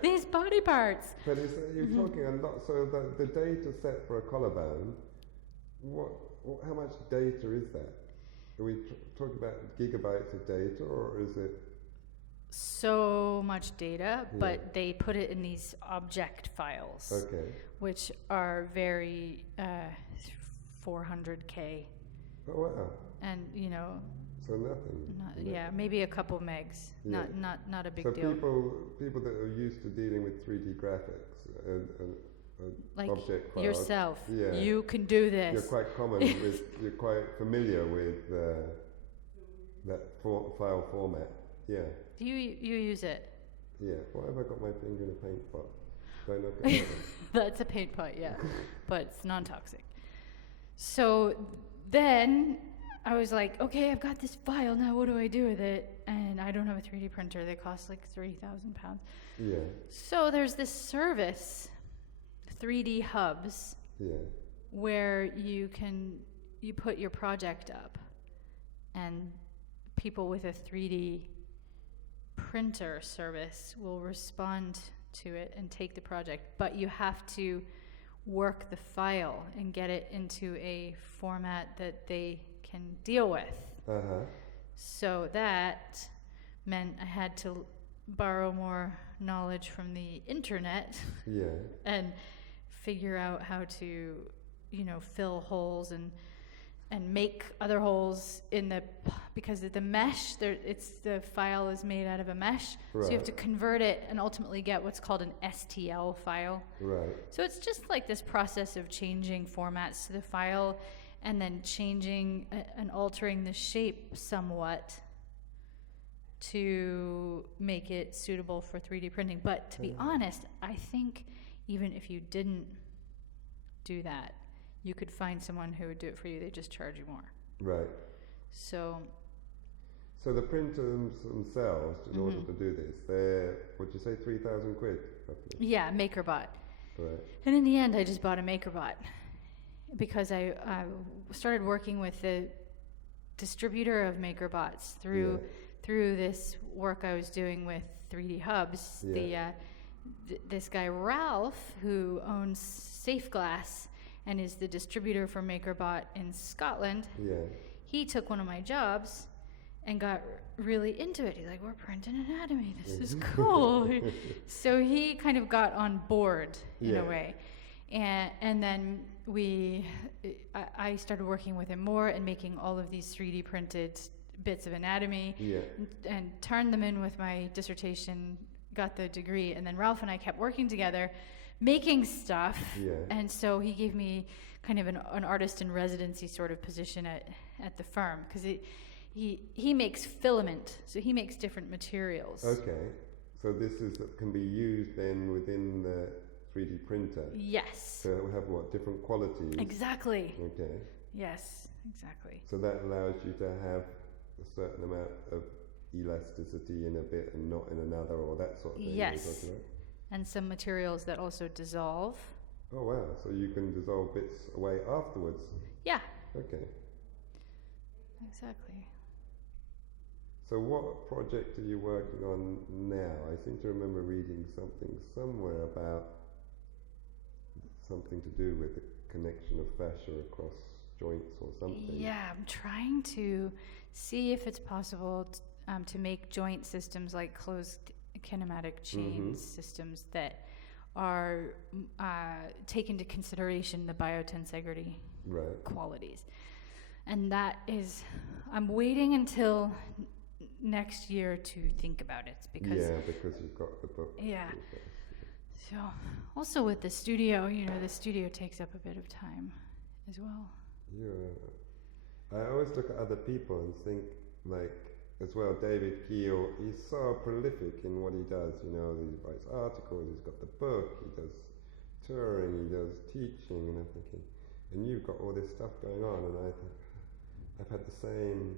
these body parts. But you're talking a lot. So the data set for a collarbone, how much data is that? Are we talking about gigabytes of data, or is it? So much data, but they put it in these object files, which are very 400K. Oh, wow. And so nothing. Maybe a couple megs. Not a big deal. So people that are used to dealing with 3D graphics and like object files, yourself, you can do this. You're quite familiar with that file format. Yeah. Do you use it? Yeah. Why have I got my finger in a paint pot? Don't look at That's a paint pot, yeah. But it's non-toxic. So then I was like, okay, I've got this file, now what do I do with it? And I don't have a 3D printer. They cost like 3,000 pounds. Yeah. So there's this service, 3D Hubs, where you put your project up, and people with a 3D printer service will respond to it and take the project, but you have to work the file and get it into a format that they can deal with. So that meant I had to borrow more knowledge from the internet Yeah. and figure out how to, fill holes and make other holes because the mesh, the file is made out of a mesh, so you have to convert it and ultimately get what's called an STL file. Right. So it's just like this process of changing formats to the file and then changing and altering the shape somewhat to make it suitable for 3D printing. But to be honest, I think even if you didn't do that, you could find someone who would do it for you. They just charge you more. Right. So the printers themselves, in order to do this, they're, would you say, 3,000 quid, roughly? yeah, MakerBot. Right. And in the end, I just bought a MakerBot because I started working with the distributor of MakerBots through this work I was doing with 3D Hubs. Yeah. This guy Ralph, who owns Safeglass and is the distributor for MakerBot in Scotland, he took one of my jobs and got really into it. He's like, we're printing anatomy, this is cool. So he kind of got on board in a way. And then I started working with him more and making all of these 3D printed bits of anatomy and turned them in with my dissertation, got the degree, and then Ralph and I kept working together making stuff, and so he gave me kind of an artist in residency sort of position at the firm, because he makes filament, so he makes different materials. Okay, so this can be used then within the 3D printer? Yes. So it will have what, different qualities? Exactly. Okay. Yes, exactly. So that allows you to have a certain amount of elasticity in a bit and not in another, or that sort of thing? Yes. And some materials that also dissolve. Oh wow, so you can dissolve bits away afterwards? Yeah. Okay. Exactly. So what project are you working on now? I seem to remember reading something somewhere about something to do with the connection of fascia across joints or something. Yeah, I'm trying to see if it's possible to make joint systems like closed kinematic chain systems that are take into consideration the biotensegrity qualities. And that is, I'm waiting until next year to think about it, because you've got the book. Yeah. So also with the studio, the studio takes up a bit of time as well. Yeah. I always look at other people and think, like, as well, David Keel, he's so prolific in what he does, he writes articles, he's got the book, he does touring, he does teaching, and I'm thinking, and you've got all this stuff going on, and I think, I've had the same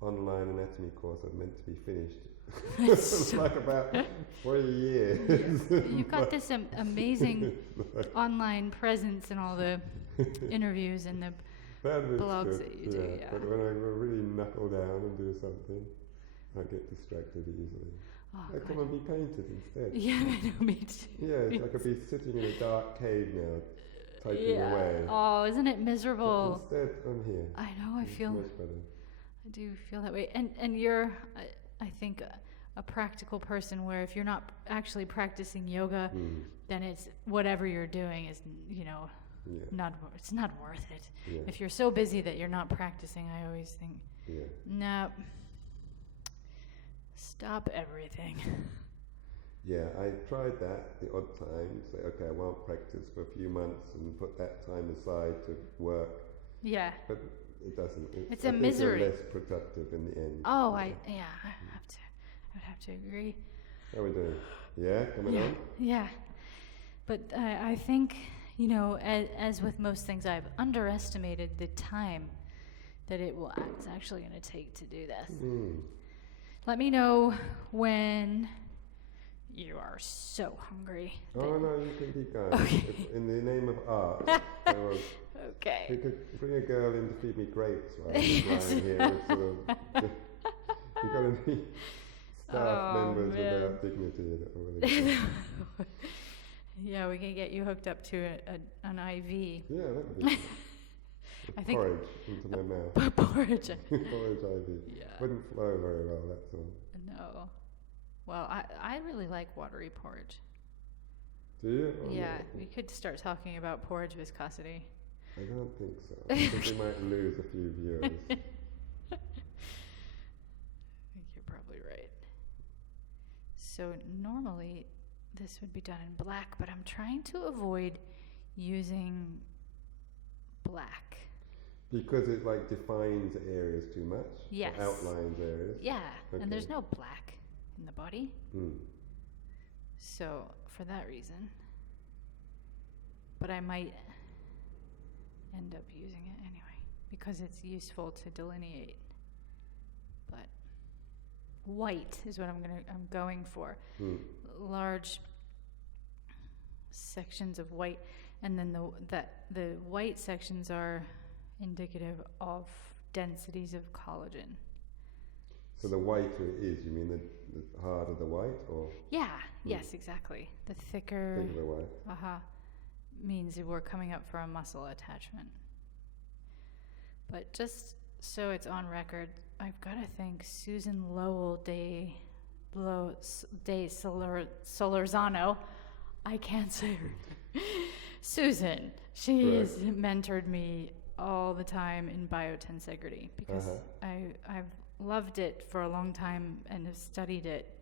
online anatomy course I've meant to be finished. It's like about 4 years. You've got this amazing online presence in all the interviews and the blogs that you do. Yeah. But when I really knuckle down and do something, I get distracted easily. I come and be painted instead. Yeah, I know, me too. Yeah, I could be sitting in a dark cave now, typing away. Oh, isn't it miserable? But instead, I'm here. I know, it's much better. I do feel that way. And you're, I think, a practical person, where if you're not actually practicing yoga, then it's whatever you're doing is, it's not worth it. Yeah. If you're so busy that you're not practicing, I always think, no, stop everything. Yeah, I tried that the odd time, say, okay, I won't practice for a few months and put that time aside to work. Yeah. But it doesn't. It's a misery. You're less productive in the end. Oh, I would have to agree. How are we doing? Yeah, coming on? Yeah. But I think, as with most things, I've underestimated the time that it's actually going to take to do this. Let me know when you are so hungry. Oh, no, you can keep going. Okay. It's in the name of art. Okay. You could bring a girl in to feed me grapes while I'm lying here. It's sort of, you've got any staff members without dignity that are really Yeah, we can get you hooked up to an IV. Yeah, that would be I think porridge into my mouth. porridge. Porridge IV. Yeah. Wouldn't flow very well, that's all. No. Well, I really like watery porridge. Do you? Oh, Yeah, no. we could start talking about porridge viscosity. I don't think so. I think we might lose a few viewers. I think you're probably right. So normally this would be done in black, but I'm trying to avoid using black. Because it like defines areas too much? Yes. Or outlines areas? Yeah, Okay. and there's no black in the body. Mm. So for that reason, but I might end up using it anyway because it's useful to delineate. But white is what I'm going for. Large sections of white, and then the white sections are indicative of densities of collagen. So the whiter it is, you mean the harder the white, or? Yeah, yes, exactly. The thicker Thicker the white. Means that we're coming up for a muscle attachment. But just so it's on record, I've got to thank Susan Lowell de Solorzano. I can't say her. Susan. She has mentored me all the time in biotensegrity because I've loved it for a long time and have studied it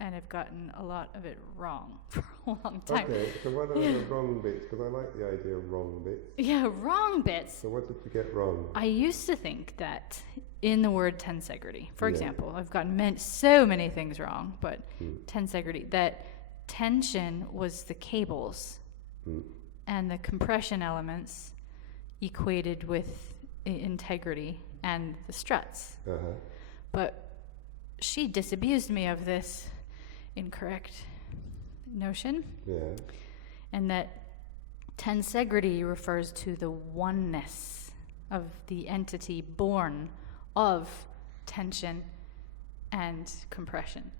and have gotten a lot of it wrong for a long time. Okay, so what are the wrong bits? Because I like the idea of wrong bits. Yeah, wrong bits. So what did you get wrong? I used to think that in the word tensegrity, for example, I've gotten so many things wrong, but tensegrity, that tension was the cables and the compression elements equated with integrity and the struts. But she disabused me of this incorrect notion. Yeah. And that tensegrity refers to the oneness of the entity born of tension and compression.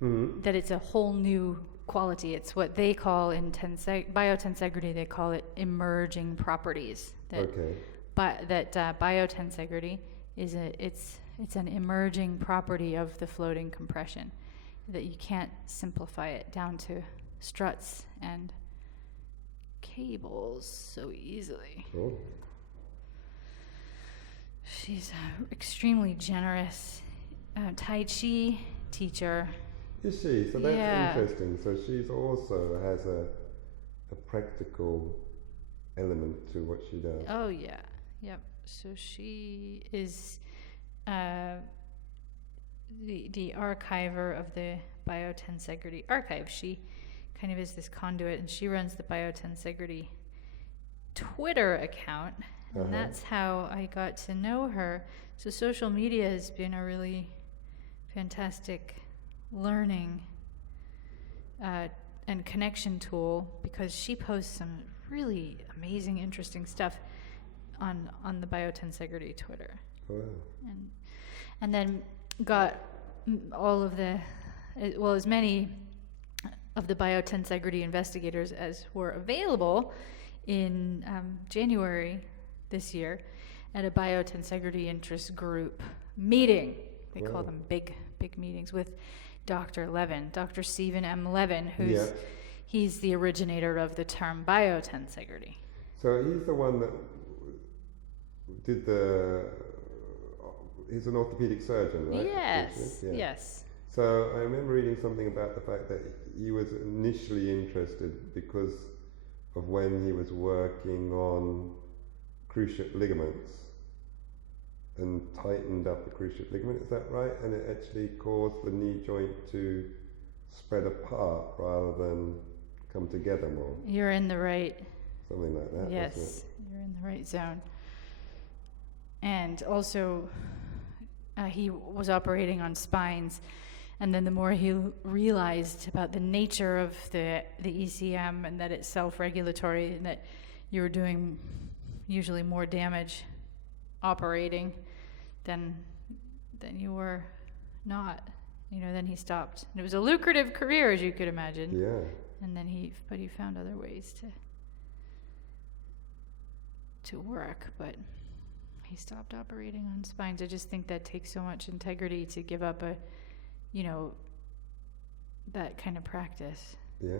That it's a whole new quality. It's what they call in biotensegrity, they call it emerging properties. That biotensegrity is it's an emerging property of the floating compression, that you can't simplify it down to struts and cables so easily. Cool. She's an extremely generous Tai Chi teacher. Is she? So that's interesting. So she's also has a practical element to what she does. Oh yeah, yep. So she is the archiver of the Biotensegrity archive. She kind of is this conduit, and she runs the Biotensegrity Twitter account, and that's how I got to know her. So social media has been a really fantastic learning and connection tool, because she posts some really amazing, interesting stuff on the Biotensegrity Twitter. And then got all of as many of the Biotensegrity investigators as were available in January this year at a Biotensegrity interest group meeting. They call them big meetings with Dr. Levin, Dr. Stephen M. Levin, he's the originator of the term Biotensegrity. So he's the one that did he's an orthopedic surgeon, right? Yes. So I remember reading something about the fact that he was initially interested because of when he was working on cruciate ligaments and tightened up the cruciate ligament, is that right? And it actually caused the knee joint to spread apart rather than come together more. You're in the right... Something like that. Yes, you're in the right zone. And also, he was operating on spines, and then the more he realized about the nature of the ECM and that it's self-regulatory and that you were doing usually more damage operating than you were not. Then he stopped. And it was a lucrative career, as you could imagine. Yeah. And then he found other ways to work, but he stopped operating on spines. I just think that takes so much integrity to give up that kind of practice. Yeah.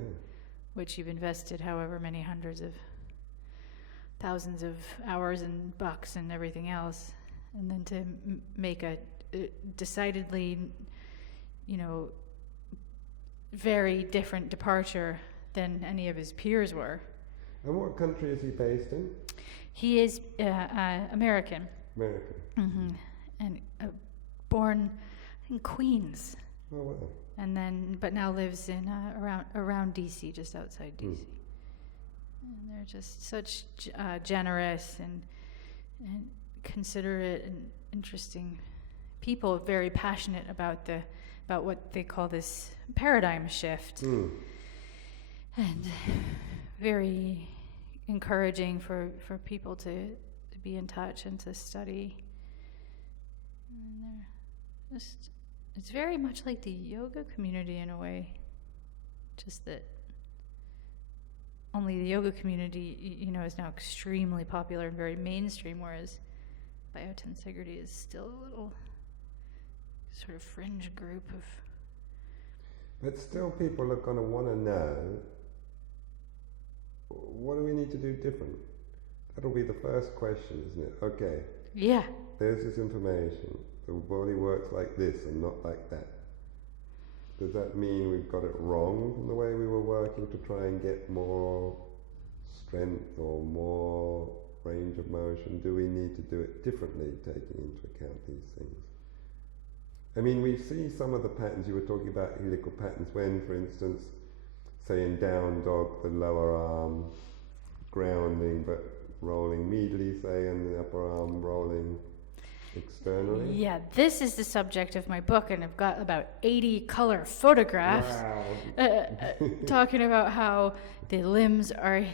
Which you've invested however many hundreds of thousands of hours and bucks and everything else, and then to make a decidedly, very different departure than any of his peers were. And what country is he based in? He is American. American. Mm-hmm. And born in Queens. Oh, wow. But now lives in around DC, just outside DC. And they're just such generous and considerate and interesting people, very passionate about what they call this paradigm shift, and very encouraging for people to be in touch and to study. And they're just. It's very much like the yoga community in a way, just that only the yoga community, is now extremely popular and very mainstream, whereas Biotensegrity is still a little sort of fringe group of... But still people are going to want to know, what do we need to do different? That'll be the first question, isn't it? Okay. Yeah. There's this information. The body works like this and not like that. Does that mean we've got it wrong in the way we were working to try and get more strength or more range of motion? Do we need to do it differently, taking into account these things? I mean, we see some of the patterns, you were talking about helical patterns, when, for instance, say in down dog, the lower arm grounding but rolling medially, say, and the upper arm rolling externally? Yeah, this is the subject of my book, and I've got about 80 color photographs. Wow. Talking about how the limbs are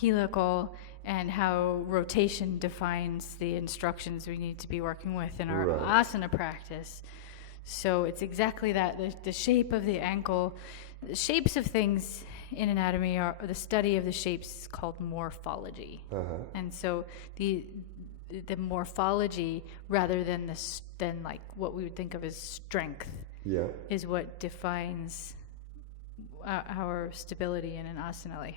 helical and how rotation defines the instructions we need to be working with in our asana practice. So it's exactly that. The shape of the ankle, the shapes of things in anatomy, are the study of the shapes is called morphology. And so the morphology, rather than like what we would think of as strength, is what defines our stability in an asana, like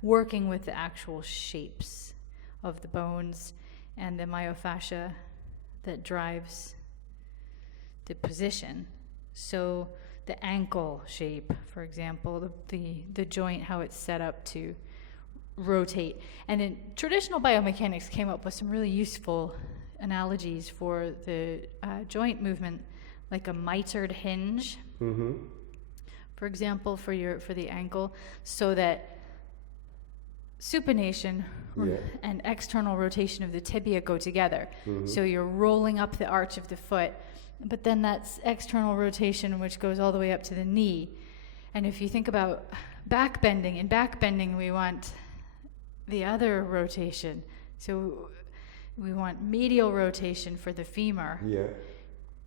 working with the actual shapes of the bones and the myofascia that drives the position. So the ankle shape, for example, the joint, how it's set up to rotate. And then traditional biomechanics came up with some really useful analogies for the joint movement, like a mitered hinge, for example, for the ankle, so that supination and external rotation of the tibia go together. So you're rolling up the arch of the foot, but then that's external rotation which goes all the way up to the knee. And if you think about back bending, in back bending we want the other rotation. So we want medial rotation for the femur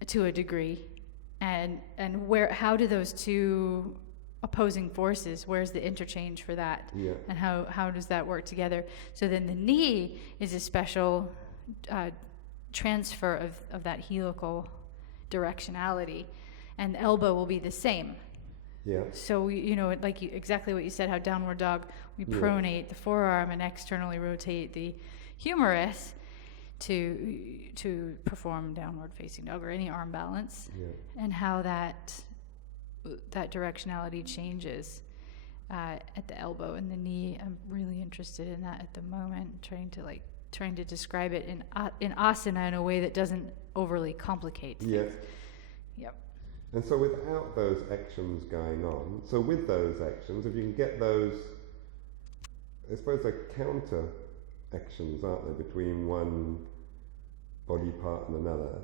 to a degree. And how do those two opposing forces, where's the interchange for that? And how does that work together? So then the knee is a special transfer of that helical directionality, and the elbow will be the same. So exactly what you said, how downward dog, we pronate the forearm and externally rotate the humerus to perform downward facing dog or any arm balance, and how that directionality changes at the elbow and the knee. I'm really interested in that at the moment, trying to describe it in asana in a way that doesn't overly complicate things. And so without those actions going on, so with those actions, if you can get those, I suppose they're counter actions, aren't they, between one body part and another?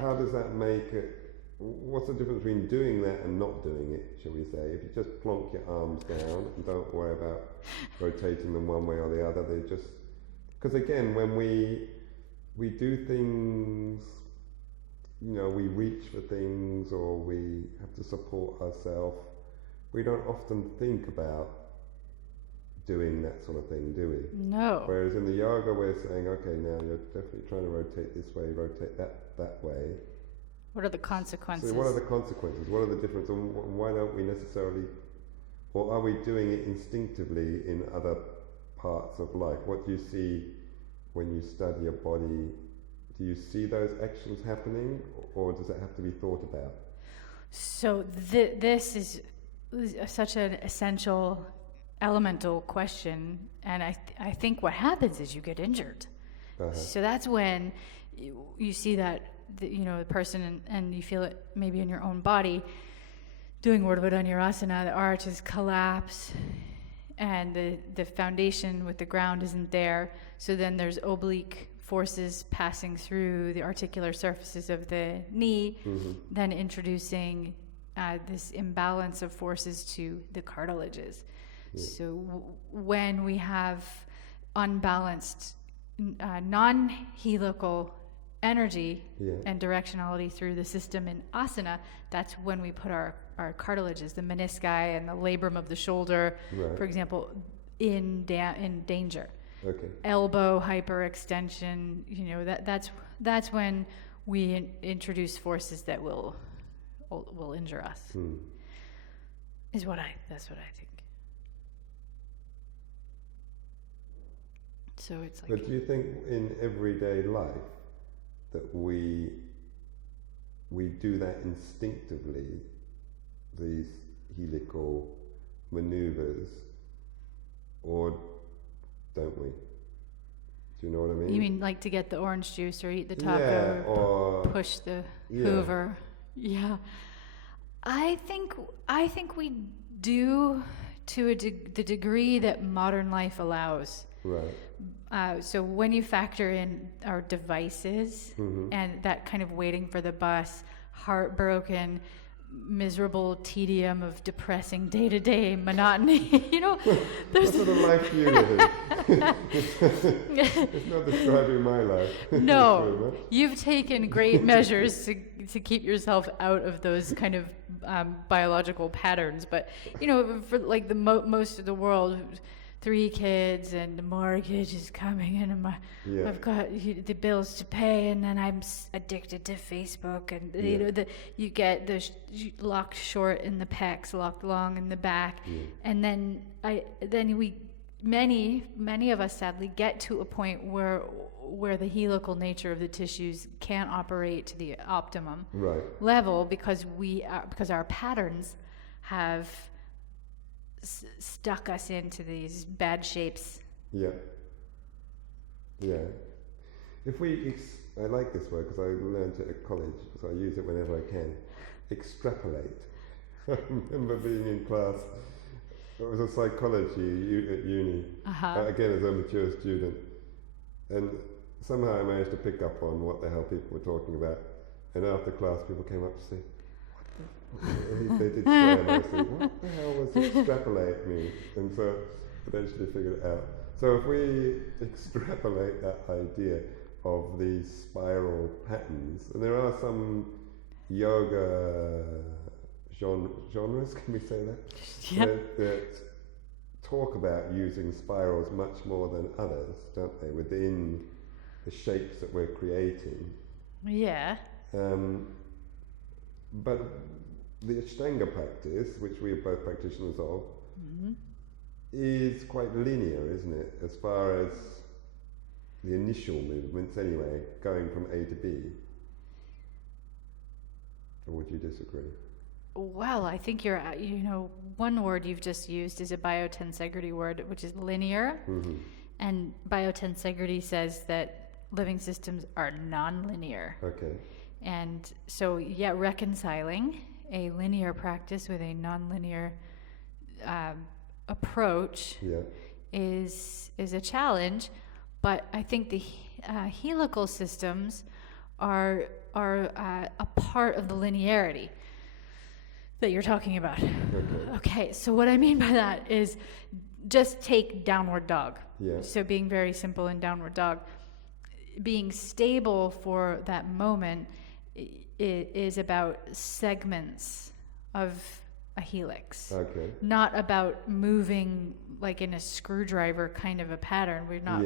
How does that make it, what's the difference between doing that and not doing it, shall we say? If you just plonk your arms down and don't worry about rotating them one way or the other, they just, because again, when we do things, we reach for things or we have to support ourselves, we don't often think about doing that sort of thing, do we? No. Whereas in the yoga, we're saying, okay, now you're definitely trying to rotate this way, rotate that way. What are the consequences? So what are the consequences? What are the differences? And why don't we necessarily, or are we doing it instinctively in other parts of life? What do you see when you study your body? Do you see those actions happening, or does it have to be thought about? So this is such an essential, elemental question, and I think what happens is you get injured. So that's when you see that the person and you feel it maybe in your own body doing Urdhva Dhanurasana, the arches collapse and the foundation with the ground isn't there, so then there's oblique forces passing through the articular surfaces of the knee, then introducing this imbalance of forces to the cartilages. So when we have unbalanced non-helical energy and directionality through the system in asana, that's when we put our cartilages, the menisci and the labrum of the shoulder, for example, in danger. Okay. Elbow hyperextension, that's when we introduce forces that will injure us. That's what I think. So it's like. But do you think in everyday life that we do that instinctively, these helical maneuvers, or don't we? Do you know what I mean? You mean like to get the orange juice or eat the taco or push the Hoover? Yeah. I think we do to the degree that modern life allows. Right. So when you factor in our devices and that kind of waiting for the bus, heartbroken, miserable tedium of depressing day-to-day monotony, there's... What sort of life do you live in? It's not describing my life. No, you've taken great measures to keep yourself out of those kind of biological patterns, but for like the most of the world, 3 kids and the mortgage is coming in, and I've got the bills to pay, and then I'm addicted to Facebook, and you get the locked short in the pecs, locked long in the back, and then many of us sadly get to a point where the helical nature of the tissues can't operate to the optimum level because our patterns have stuck us into these bad shapes. Yeah. If I like this word because I learned it at college, so I use it whenever I can. Extrapolate. I remember being in class. It was a psychology at uni. Again, as a mature student, and somehow I managed to pick up on what the hell people were talking about. And after class, people came up to say, they did swear, and I was thinking, what the hell was extrapolate mean? And so eventually figured it out. So if we extrapolate that idea of these spiral patterns, and there are some yoga genres, can we say that? That talk about using spirals much more than others, don't they, within the shapes that we're creating. Yeah. But the Ashtanga practice, which we are both practitioners of, is quite linear, isn't it? As far as the initial movements, anyway, going from A to B. Or would you disagree? Well, I think you're, one word you've just used is a Biotensegrity word, which is linear. And Biotensegrity says that living systems are non-linear. Okay. And so, reconciling a linear practice with a non-linear approach is a challenge. But I think the helical systems are a part of the linearity that you're talking about. Okay, so what I mean by that is just take downward dog. So being very simple in downward dog, being stable for that moment is about segments of a helix. Okay. Not about moving like in a screwdriver kind of a pattern. We're not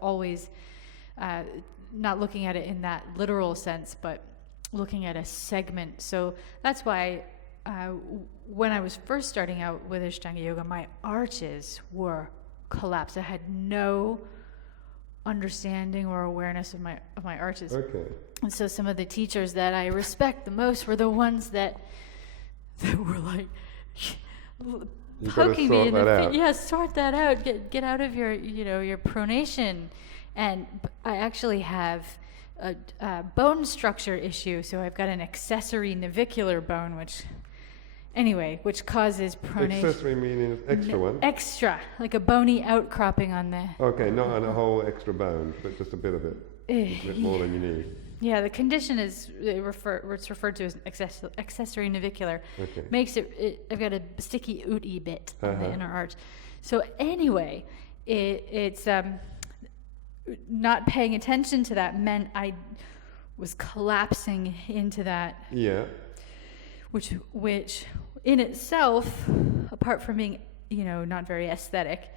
always not looking at it in that literal sense, but looking at a segment. So that's why when I was first starting out with Ashtanga Yoga, my arches were collapsed. I had no understanding or awareness of my arches. Okay. And so some of the teachers that I respect the most were the ones that were like poking me in the feet. Yeah, sort that out. Get out of your your pronation. And I actually have a bone structure issue. So I've got an accessory navicular bone, which causes pronation. Accessory meaning extra one? Extra, like a bony outcropping on the... Okay, not on a whole extra bone, but just a bit of it. A bit more than you need. Yeah, the condition is it's referred to as accessory navicular. Okay. Makes it I've got a sticky ooty bit on the inner arch. So anyway, it's not paying attention to that meant I was collapsing into that. Yeah. Which in itself, apart from being not very aesthetic,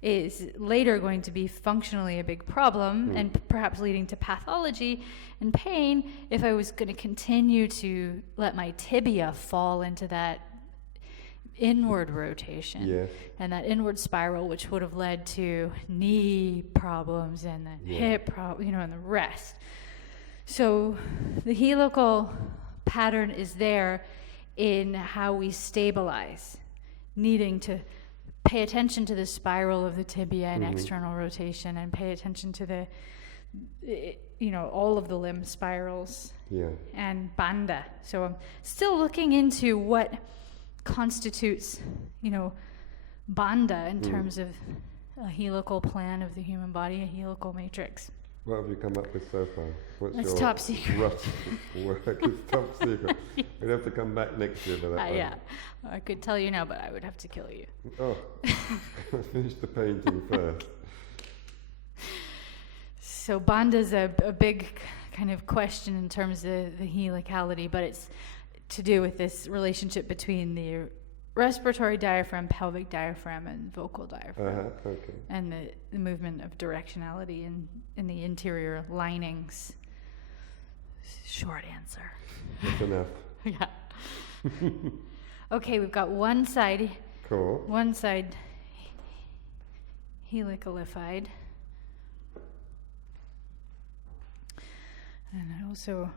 is later going to be functionally a big problem and perhaps leading to pathology and pain if I was going to continue to let my tibia fall into that inward rotation and that inward spiral, which would have led to knee problems and the hip problem, and the rest. So the helical pattern is there in how we stabilize, needing to pay attention to the spiral of the tibia and external rotation, and pay attention to the all of the limb spirals and bandha. So I'm still looking into what constitutes bandha in terms of a helical plan of the human body, a helical matrix. What have you come up with so far? What's It's your top secret. rough work? It's top secret. We'd have to come back next year for that one. Yeah, I could tell you now, but I would have to kill you. Oh, finish the painting first. So bandha is a big kind of question in terms of the helicality, but it's to do with this relationship between the respiratory diaphragm, pelvic diaphragm, and vocal diaphragm, Okay. and the movement of directionality in the interior linings. Short answer. That's enough. Yeah. Okay, we've got one side. Cool. One side helicalified. And I also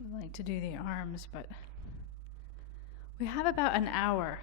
would like to do the arms, but we have about an hour.